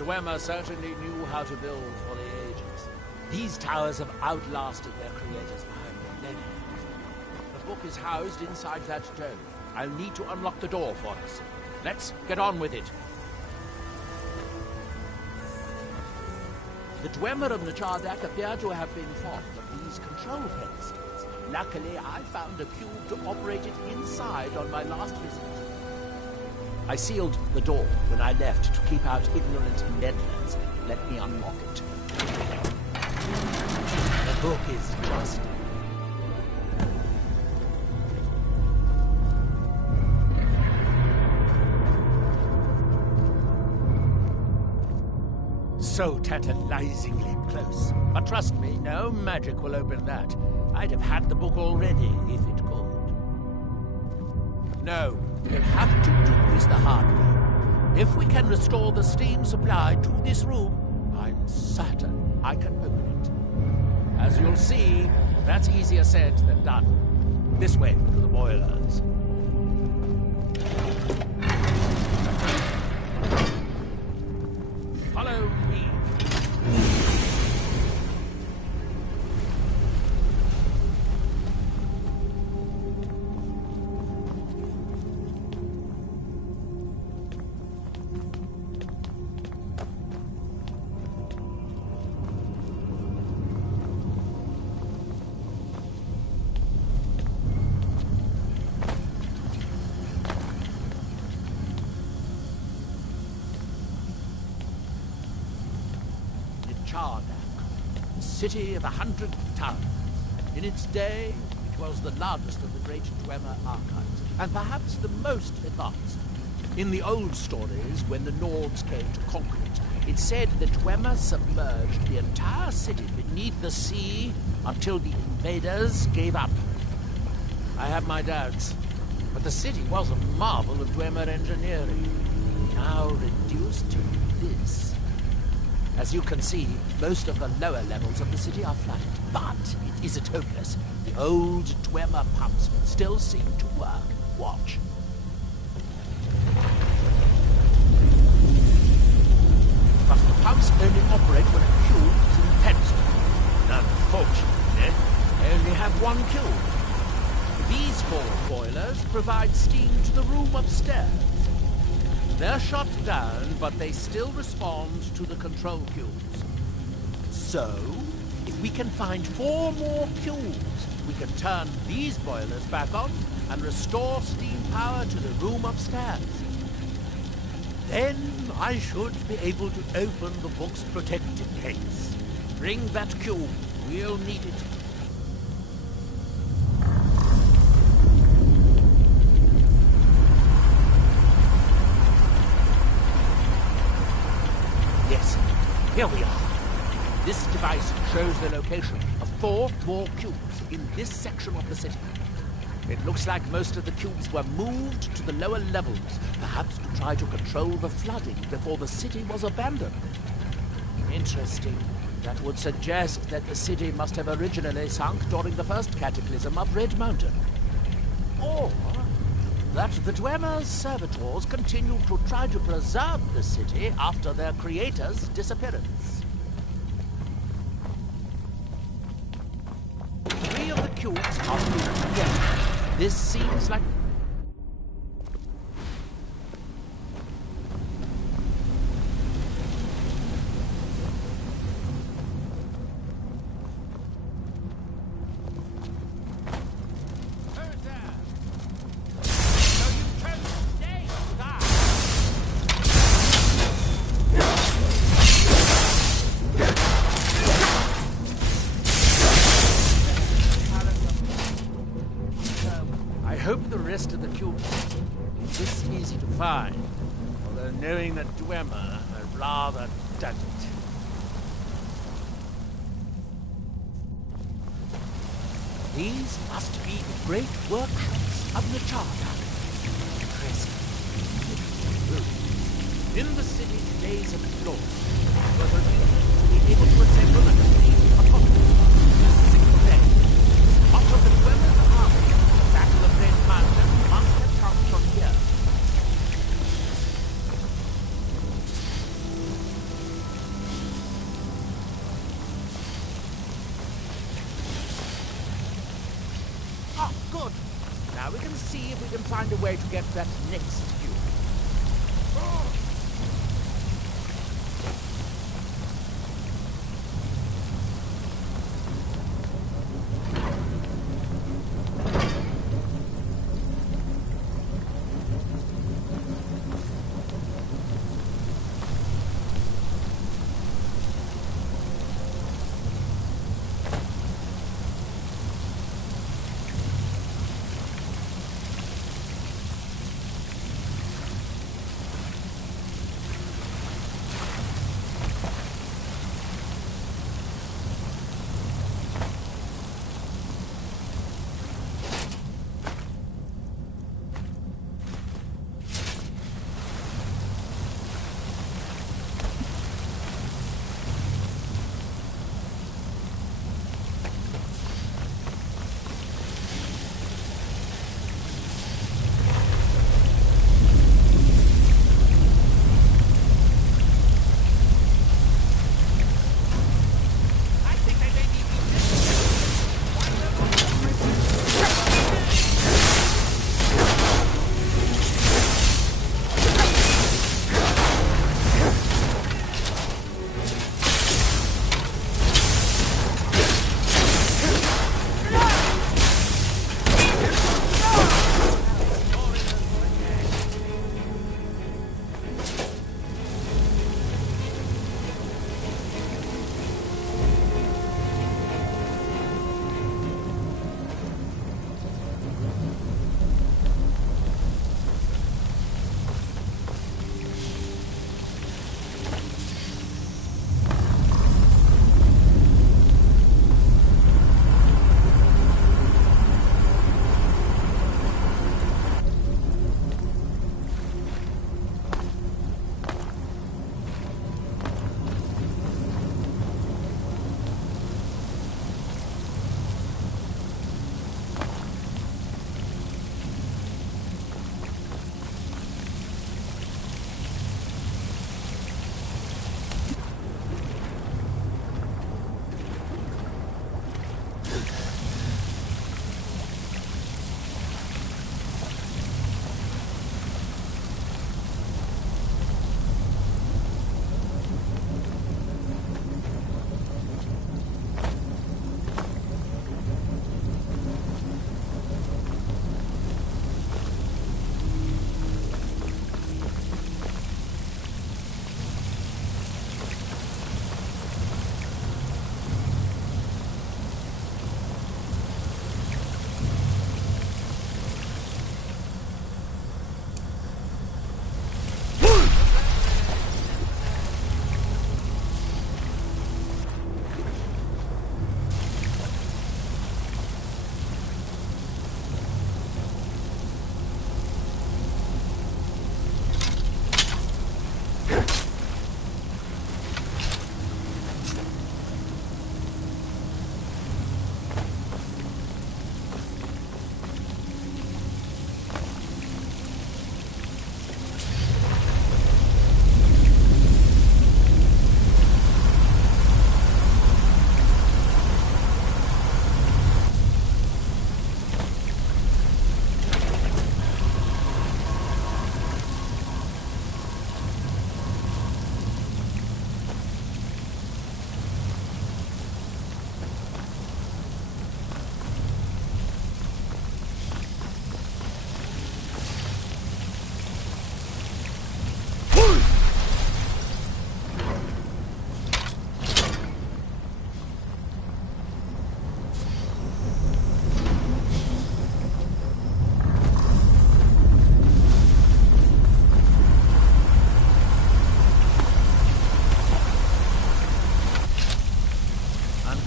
Dwemer certainly knew how to build for the ages. These towers have outlasted their creators by millennia. The book is housed inside that dome. I'll need to unlock the door for us. Let's get on with it. The Dwemer of Nachardak appear to have been fond of these control pedestals. Luckily, I found a cube to operate it inside on my last visit. I sealed the door when I left to keep out ignorant meddlers. Let me unlock it. The book is just... so tantalizingly close. But trust me, no magic will open that. I'd have had the book already if it could. No, we'll have to do this the hard way. If we can restore the steam supply to this room, I'm certain I can open it. As you'll see, that's easier said than done. This way to the boilers. Follow me. City of 100 towns. In its day, it was the largest of the great Dwemer archives, and perhaps the most advanced. In the old stories, when the Nords came to conquer it, it said the Dwemer submerged the entire city beneath the sea until the invaders gave up. I have my doubts, but the city was a marvel of Dwemer engineering, now reduced to this. As you can see, most of the lower levels of the city are flooded, but it isn't hopeless. The old Dwemer pumps still seem to work. Watch. But the pumps only operate when a cube is in the pedestal. Unfortunately, they only have one cube. These 4 boilers provide steam to the room upstairs. They're shut down, but they still respond to the control cubes. So, if we can find 4 more cubes, we can turn these boilers back on and restore steam power to the room upstairs. Then I should be able to open the book's protected case. Bring that cube. We'll need it. Here we are. This device shows the location of 4 more cubes in this section of the city. It looks like most of the cubes were moved to the lower levels, perhaps to try to control the flooding before the city was abandoned. Interesting. That would suggest that the city must have originally sunk during the first cataclysm of Red Mountain. Or that the Dwemer servitors continued to try to preserve the city after their creator's disappearance. 3 of the cubes are moved together. This seems like... this easy to find, although knowing that Dwemer, I'd rather doubt it. These must be the great workshops of Nachardak. Impressive. In the city's days of glory, it was revealed to be able to assemble a complete autonomy in a single day. Much of the Dwemer's army, the Battle of Red Mountain, must have come from here. Good. Now we can see if we can find a way to get that next view.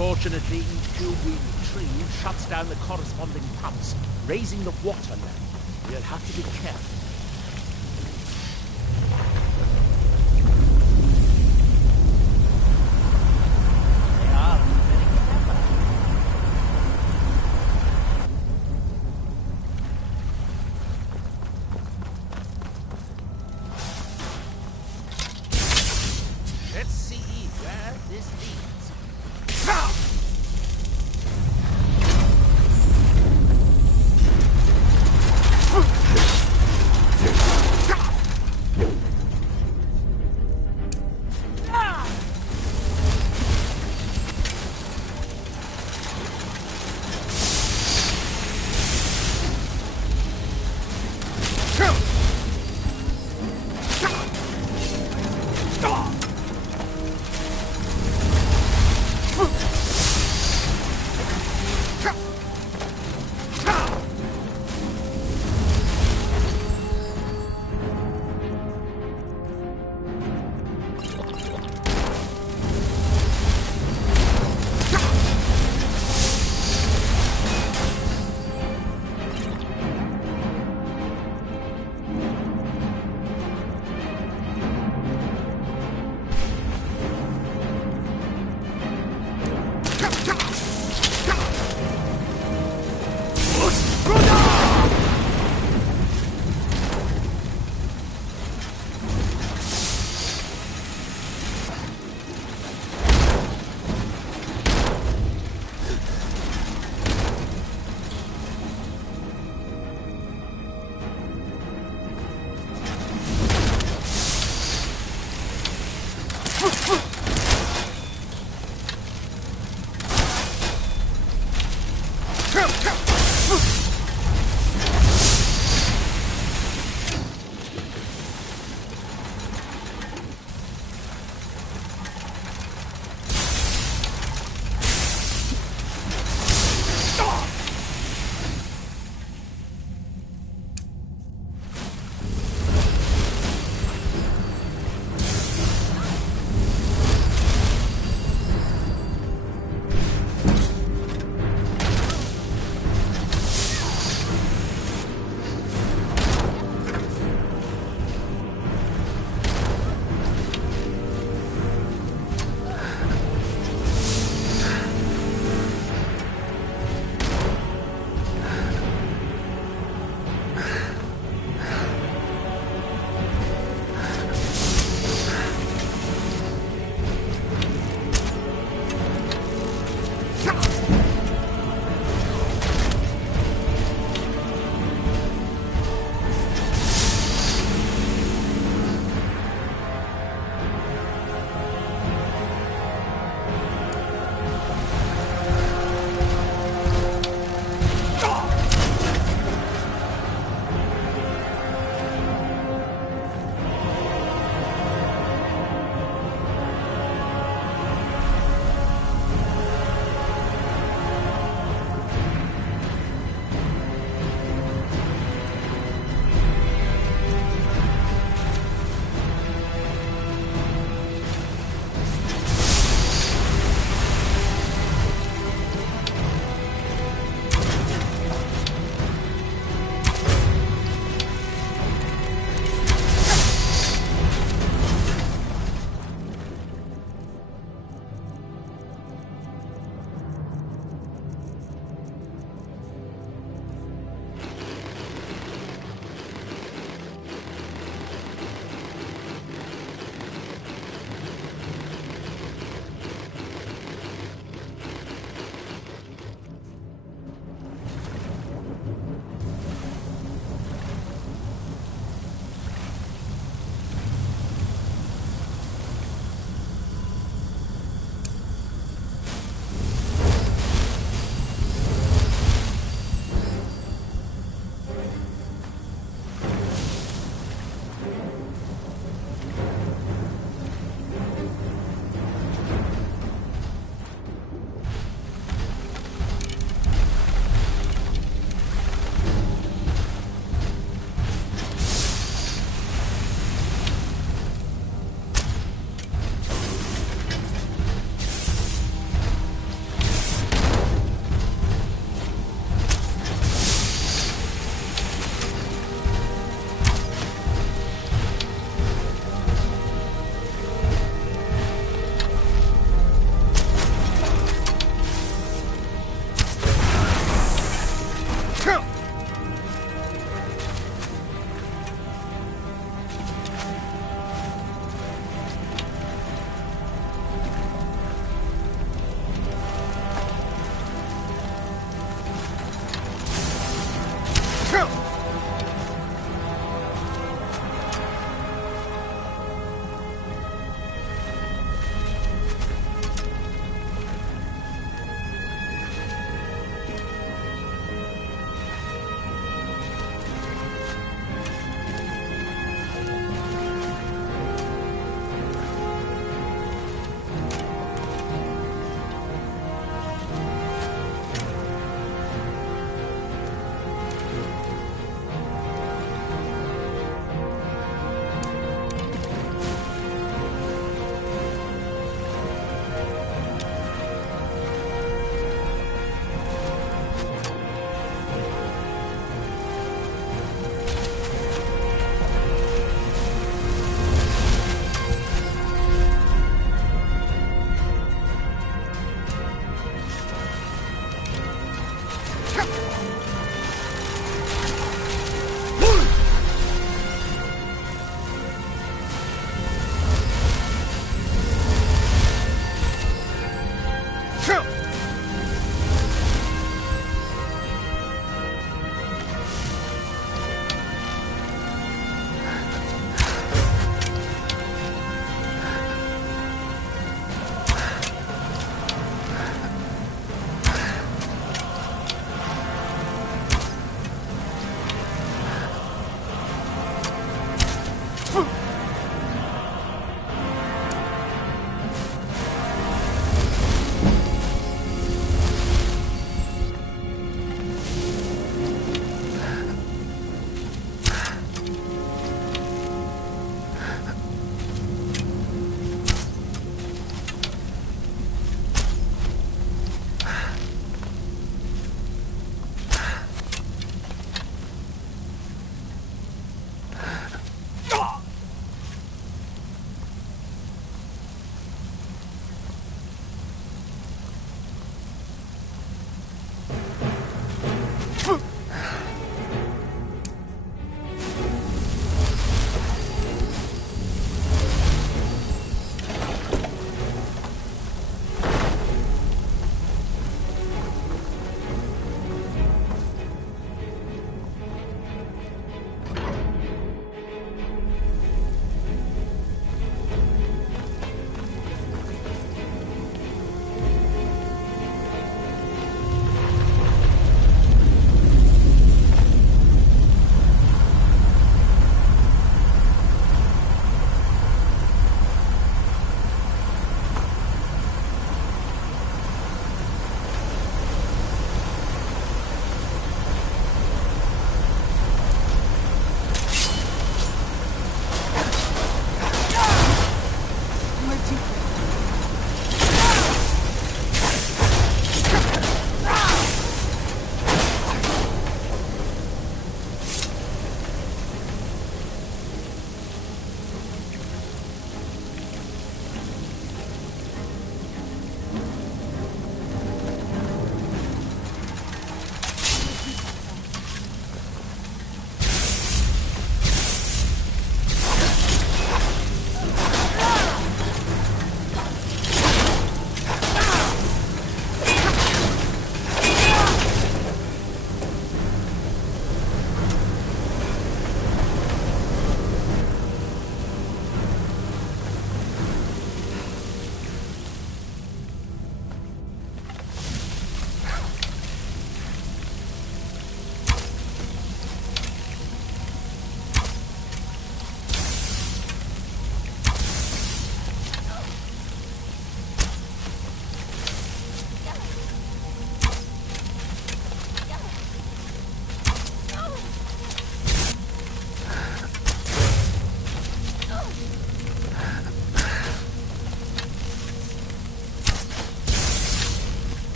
Unfortunately, each dual-wheeled tree shuts down the corresponding pumps, raising the water level. We'll have to be careful. They are very clever. Let's see where this leads.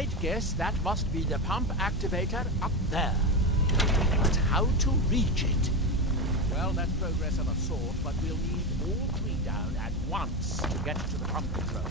I'd guess that must be the pump activator up there. But how to reach it? Well, that's progress of a sort, but we'll need all three down at once to get to the pump control.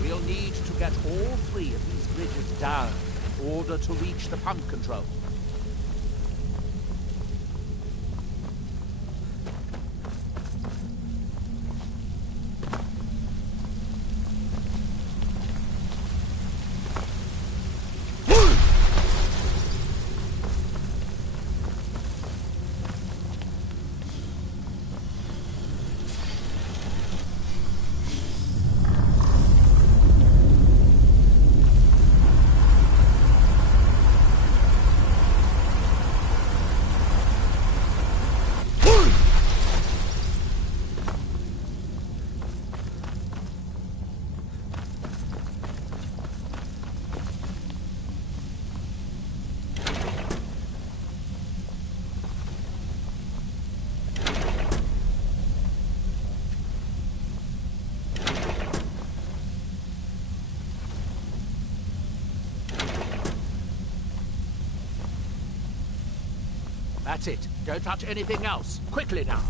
We'll need to get all three of these bridges down in order to reach the pump control. That's it. Don't touch anything else. Quickly now.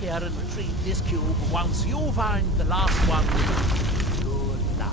Here and retrieve this cube once you find the last one. Good luck.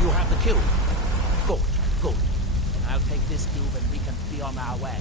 you have the cube? Good, good. I'll take this cube and we can be on our way.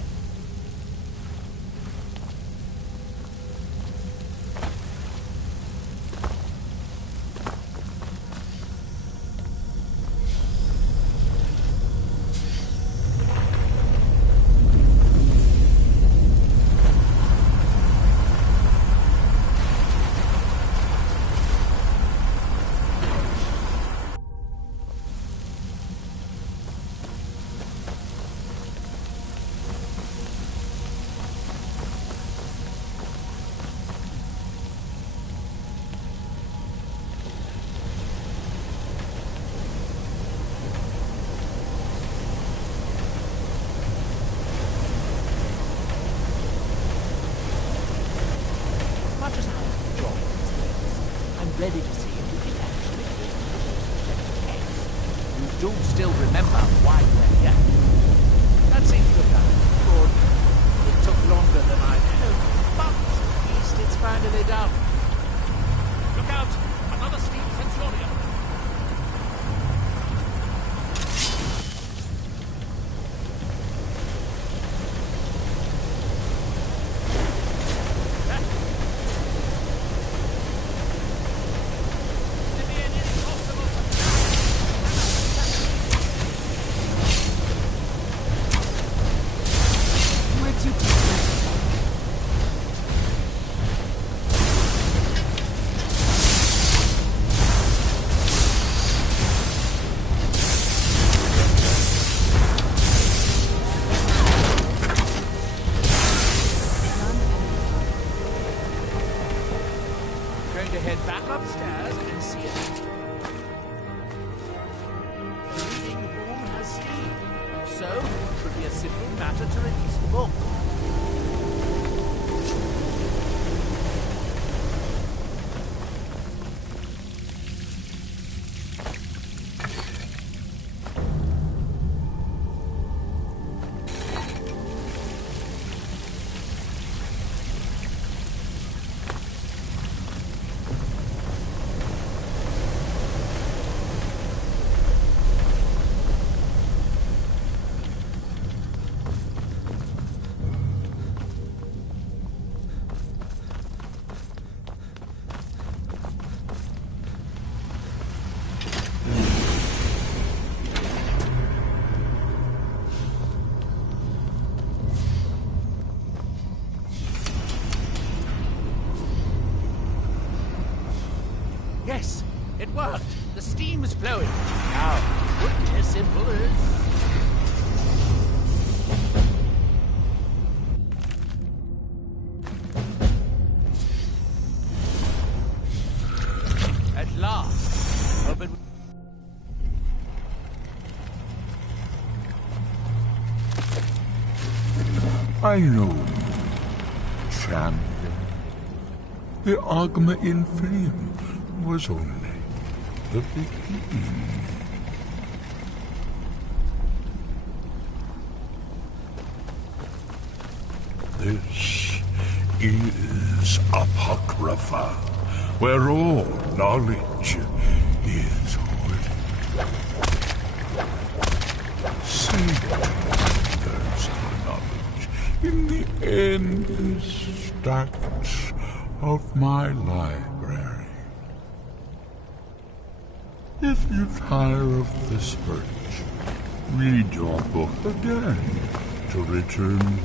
Ready to see if we can actually get the case. You do still remember why we're here. That seems to have done good. It took longer than I'd hoped, but at least it's finally done. Look out! Another steam Centurion! Yes, it worked. The steam is flowing. Now, it would be as simple as... At last. Hope it... I know, champion. The Agma Inferium was only the beginning. This is Apocrypha, where all knowledge is hoarded. Saved there's knowledge in the endless stacks of my library. If you tire of the search, read your book again to return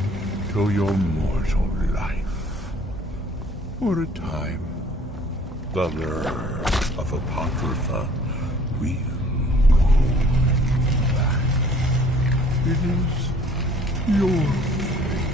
to your mortal life. For a time, the lure of Apocrypha will go back. It is your fate.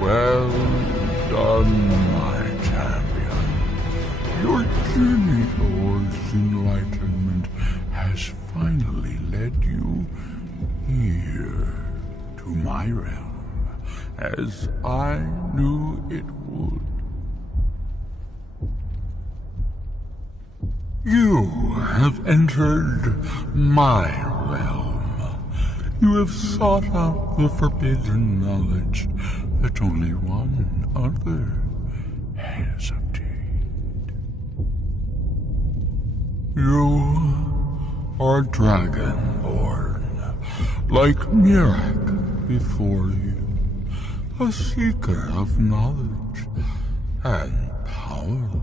Well done, my champion. Your journey towards enlightenment has finally led you here to my realm, as I knew it would. You have entered my realm. You have sought out the forbidden knowledge that only one other has obtained. You are dragonborn, like Mirak before you, a seeker of knowledge and power.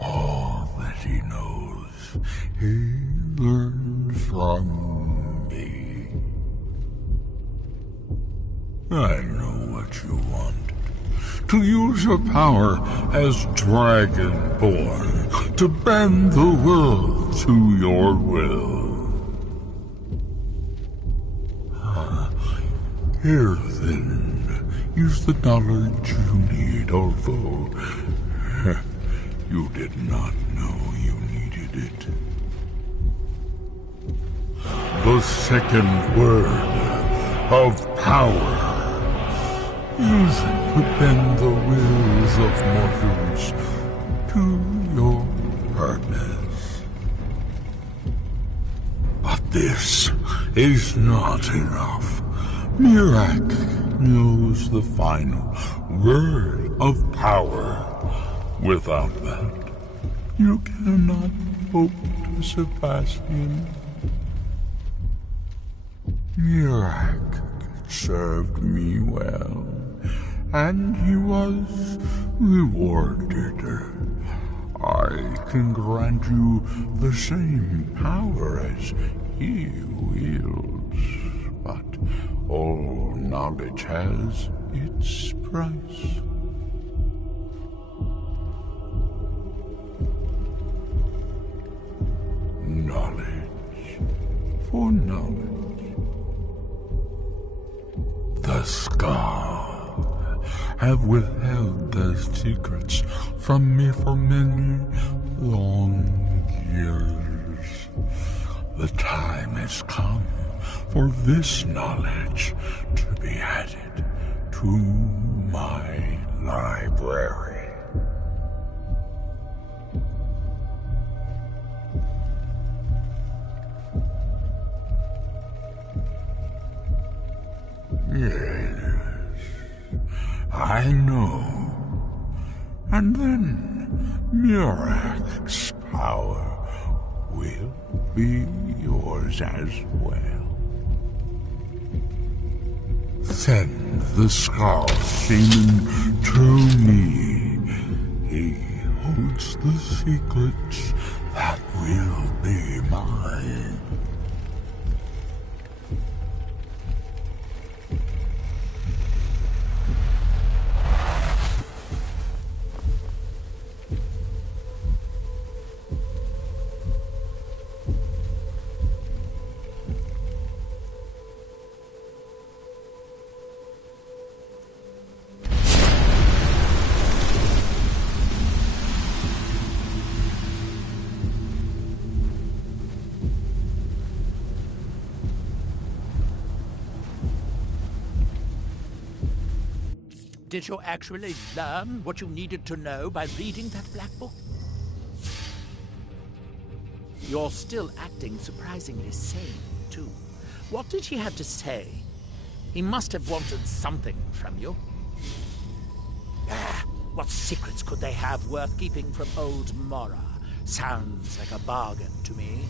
All that he knows, he learned from me. I know what you want. To use your power as Dragonborn, to bend the world to your will. Here then, use the knowledge you need, although you did not know you needed it. The second word of power. Use it to bend the wills of mortals to your purpose. But this is not enough. Mirak knows the final word of power. Without that, you cannot hope to surpass him. Mirak served me well, and he was rewarded. I can grant you the same power as he wields, but all knowledge has its price. Knowledge for knowledge. The Scar have withheld their secrets from me for many long years. The time has come for this knowledge to be added to my library. Yes, I know. And then Mirak's power will be yours as well. Send the Scar Shaman to me. He holds the secrets that will be mine. Did you actually learn what you needed to know by reading that black book? You're still acting surprisingly sane, too. What did he have to say? He must have wanted something from you. What secrets could they have worth keeping from old Mora? Sounds like a bargain to me.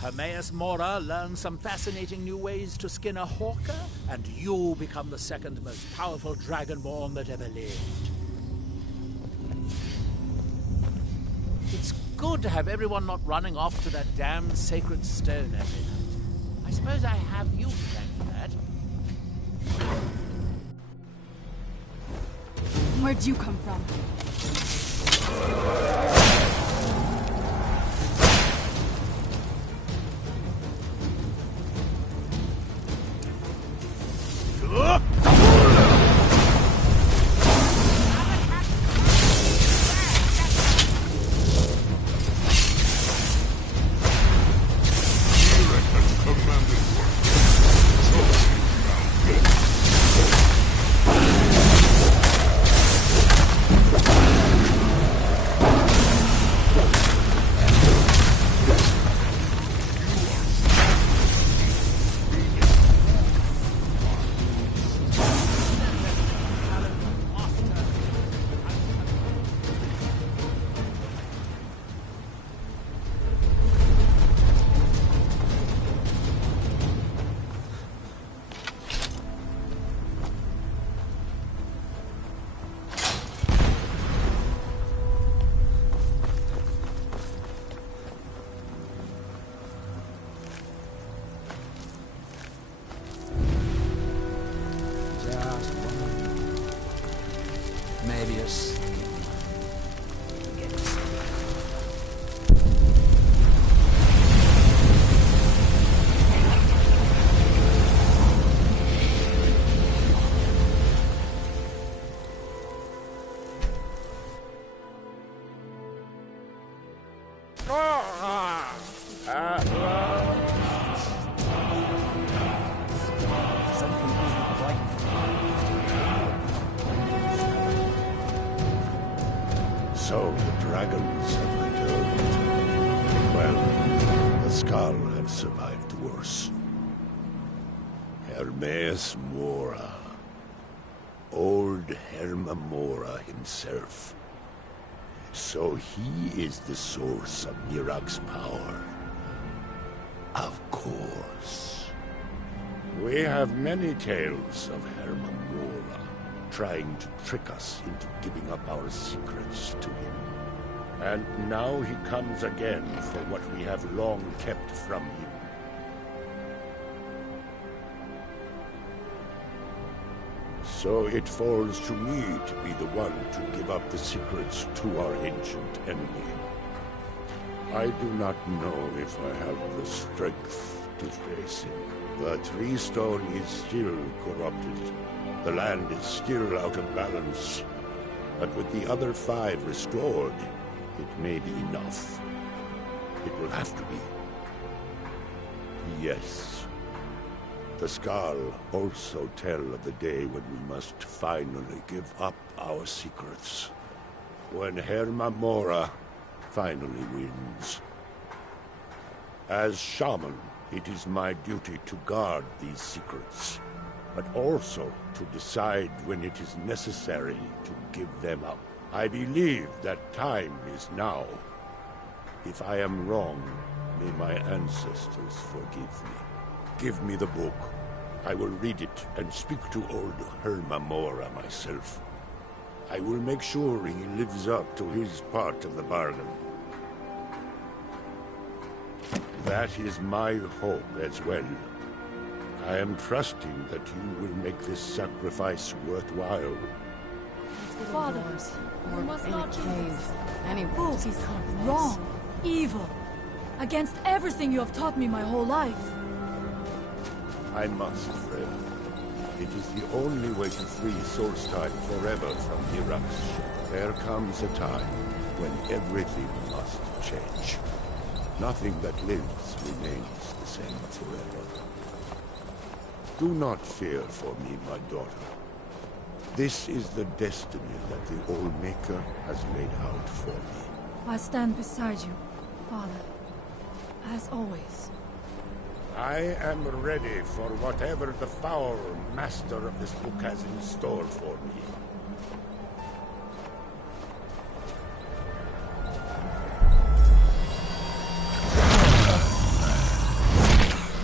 Hermaeus Mora learned some fascinating new ways to skin a hawker, and you become the second most powerful dragonborn that ever lived. It's good to have everyone not running off to that damn sacred stone every night. I suppose I have you to thank for that. Where'd you come from? last one. Maybe a skin. Against So the dragons have returned. Well, the Skull had survived worse. Hermes Mora. Old Herma Mora himself. So he is the source of Mirak's power. Of course. We have many tales of Herma Mora trying to trick us into giving up our secrets to him. And now he comes again for what we have long kept from him. So it falls to me to be the one to give up the secrets to our ancient enemy. I do not know if I have the strength to face him. The Tree Stone is still corrupted. The land is still out of balance. But with the other 5 restored, it may be enough. It will have to be. Yes. The Skull also tell of the day when we must finally give up our secrets. When Herma Mora finally wins. As shaman, it is my duty to guard these secrets, but also to decide when it is necessary to give them up. I believe that time is now. If I am wrong, may my ancestors forgive me. Give me the book. I will read it and speak to old Herma Mora myself. I will make sure he lives up to his part of the bargain. That is my hope as well. I am trusting that you will make this sacrifice worthwhile. Father, you must not do this. Fools, He's wrong, evil, against everything you have taught me my whole life. I must, Freya. It is the only way to free Solsteim forever from Mirak's ship. There comes a time when everything must change. Nothing that lives remains the same forever. Do not fear for me, my daughter. This is the destiny that the Old Maker has laid out for me. I stand beside you, Father, as always. I am ready for whatever the foul master of this book has in store for me.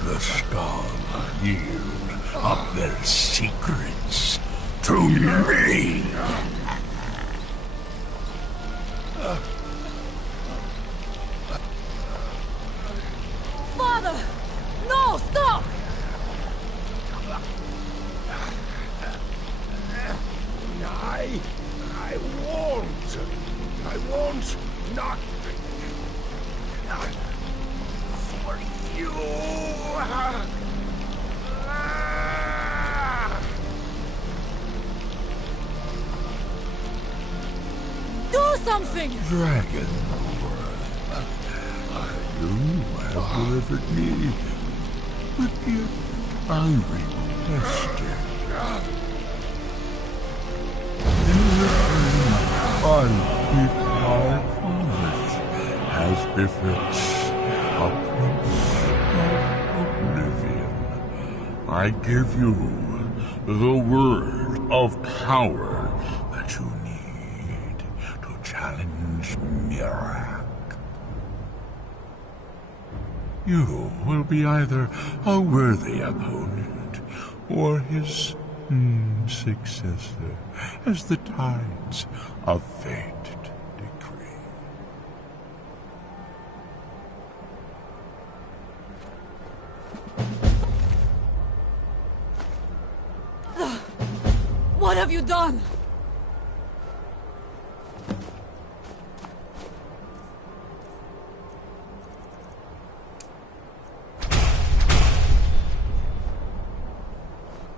The Skull yield up their secrets to me. Father! No, stop! I won't not for you. Do something! Dragon, you have delivered me the gift I requested. In return, I keep my promise, as befits a prince of oblivion. I give you the word of power that you need to challenge Mirak. You will be either a worthy opponent or his successor, as the tides of fate decree. What have you done?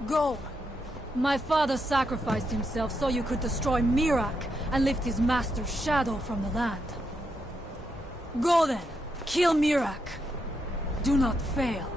Go. My father sacrificed himself so you could destroy Mirak and lift his master's shadow from the land. Go then. Kill Mirak. Do not fail.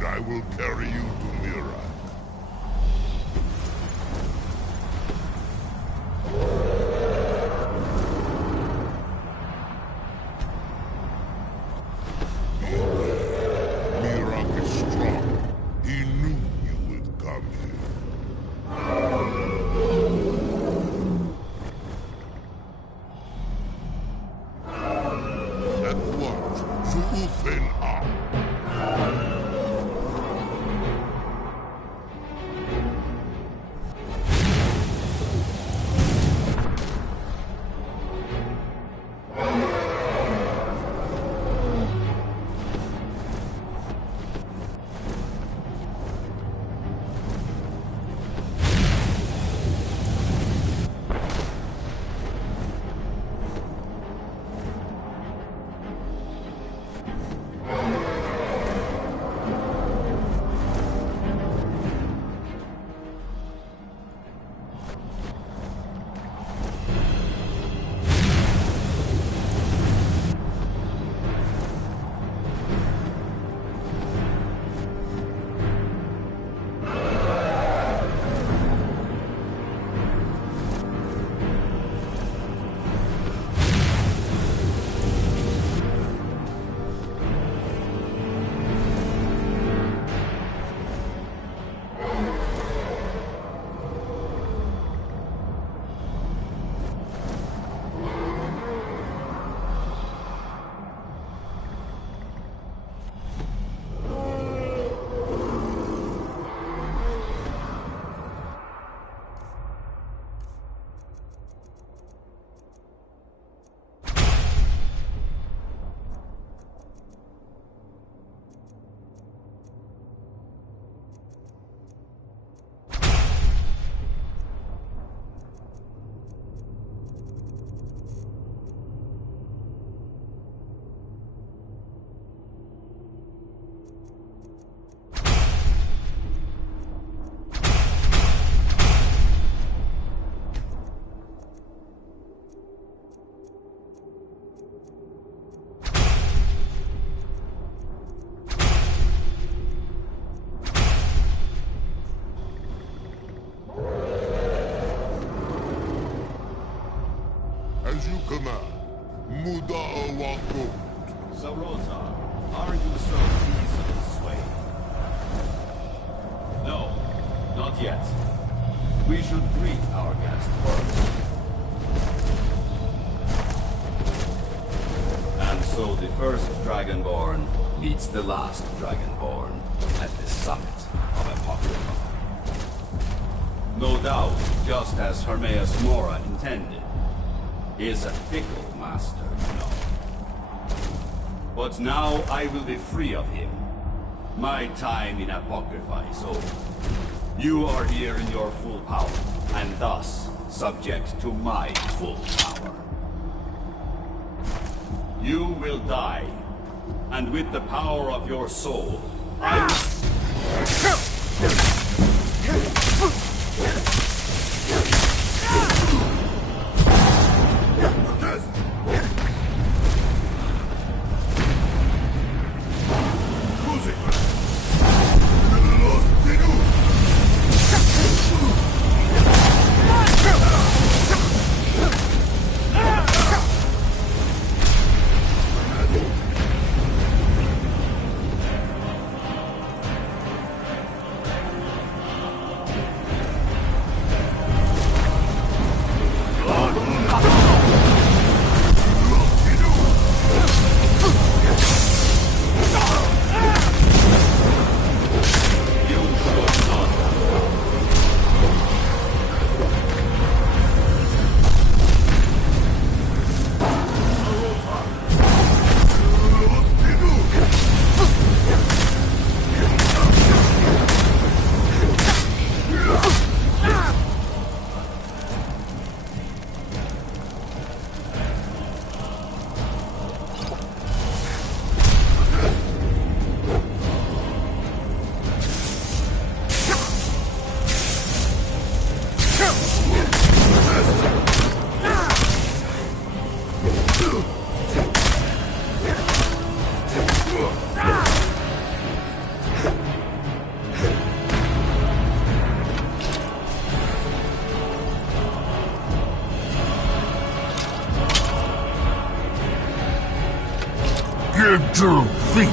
and I will carry you to Mira. Mirak is strong. He knew you would come here. At once, Zuufen up. As you command, Muda Wako. Sarota, are you so easily swayed? No, not yet. We should greet our guest first. And so the first Dragonborn meets the last Dragonborn at the summit of Apocrypha. No doubt, just as Hermaeus Mora intended. He is a fickle master, you know. But now I will be free of him. My time in Apocrypha is over. You are here in your full power, and thus subject to my full power. You will die, and with the power of your soul, I to think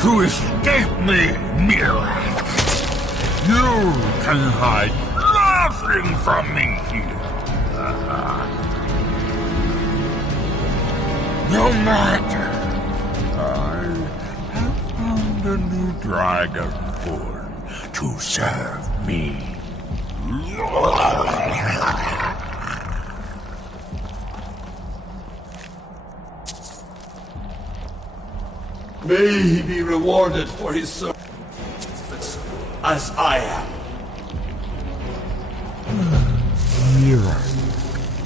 to escape me, Mira. You can hide nothing from me here. No matter. I have found a new dragon form to serve me. May he be rewarded for his service, as I am. Mira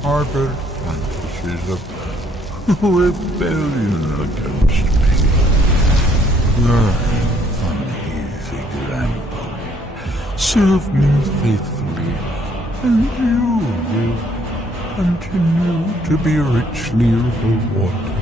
harbored fantasies of rebellion against me. Learn from his example. Serve me faithfully, and you will continue to be richly rewarded.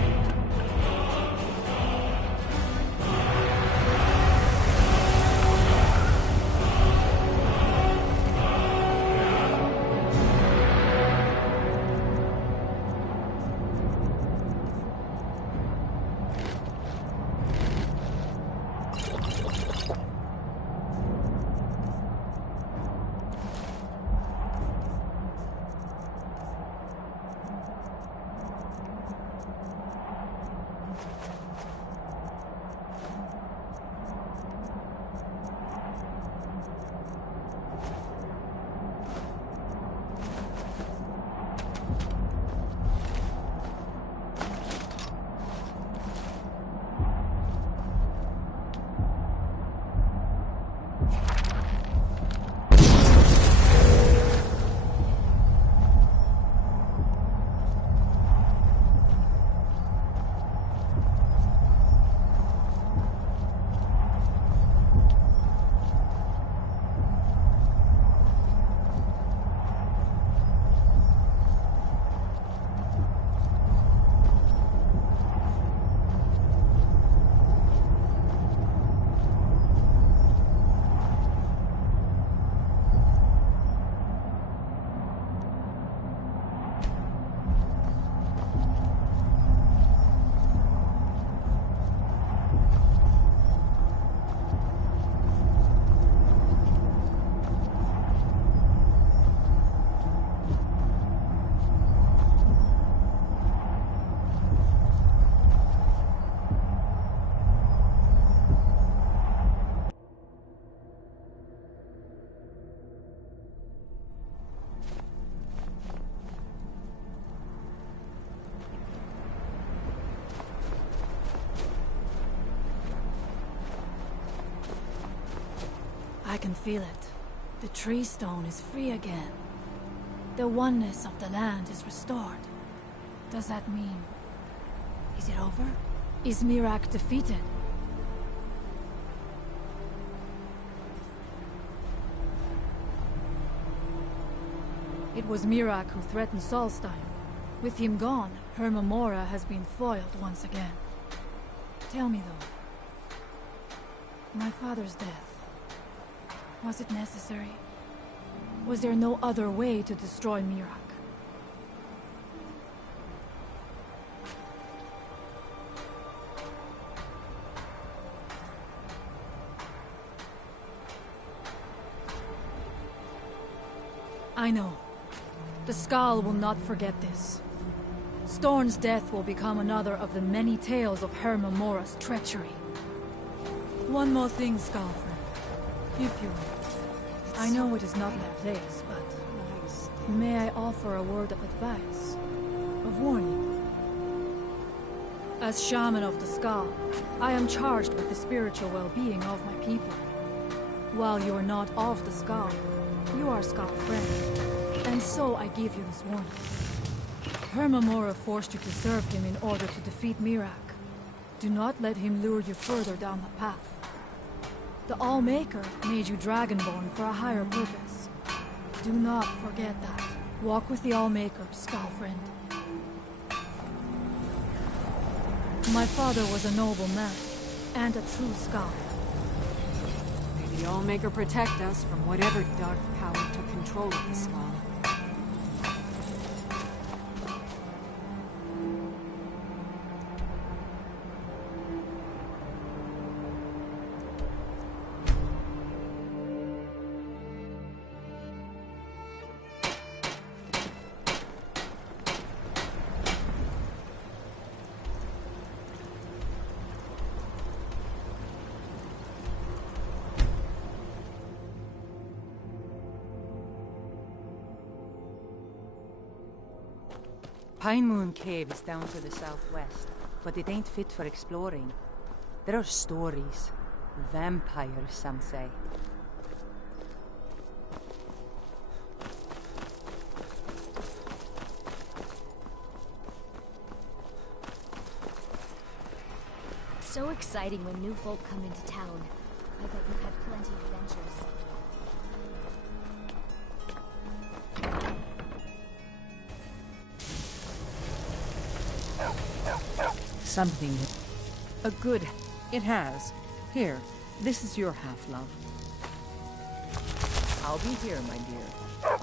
I can feel it. The tree stone is free again. The oneness of the land is restored. Does that mean... is it over? Is Miraak defeated? It was Miraak who threatened Solsteim. With him gone, Her Memora has been foiled once again. Tell me though, my father's death, was it necessary? Was there no other way to destroy Miraak? I know. The Skal will not forget this. Storn's death will become another of the many tales of Her Memora's treachery. One more thing, Skal friend. If you will. I know it is not my place, but... may I offer a word of advice? Of warning? As shaman of the Skal, I am charged with the spiritual well-being of my people. While you are not of the Skal, you are Skal friend. And so I give you this warning. Her Memora forced you to serve him in order to defeat Miraak. Do not let him lure you further down the path. The Allmaker made you Dragonborn for a higher purpose. Do not forget that. Walk with the Allmaker, Skal friend. My father was a noble man, and a true Skal. May the Allmaker protect us from whatever dark power took control of the Skal. Pine Moon Cave is down to the southwest, but it ain't fit for exploring. There are stories. Vampires, some say. So exciting when new folk come into town. I bet you've had plenty of adventures. Something. A good. It has. Here, this is your half, love. I'll be here, my dear.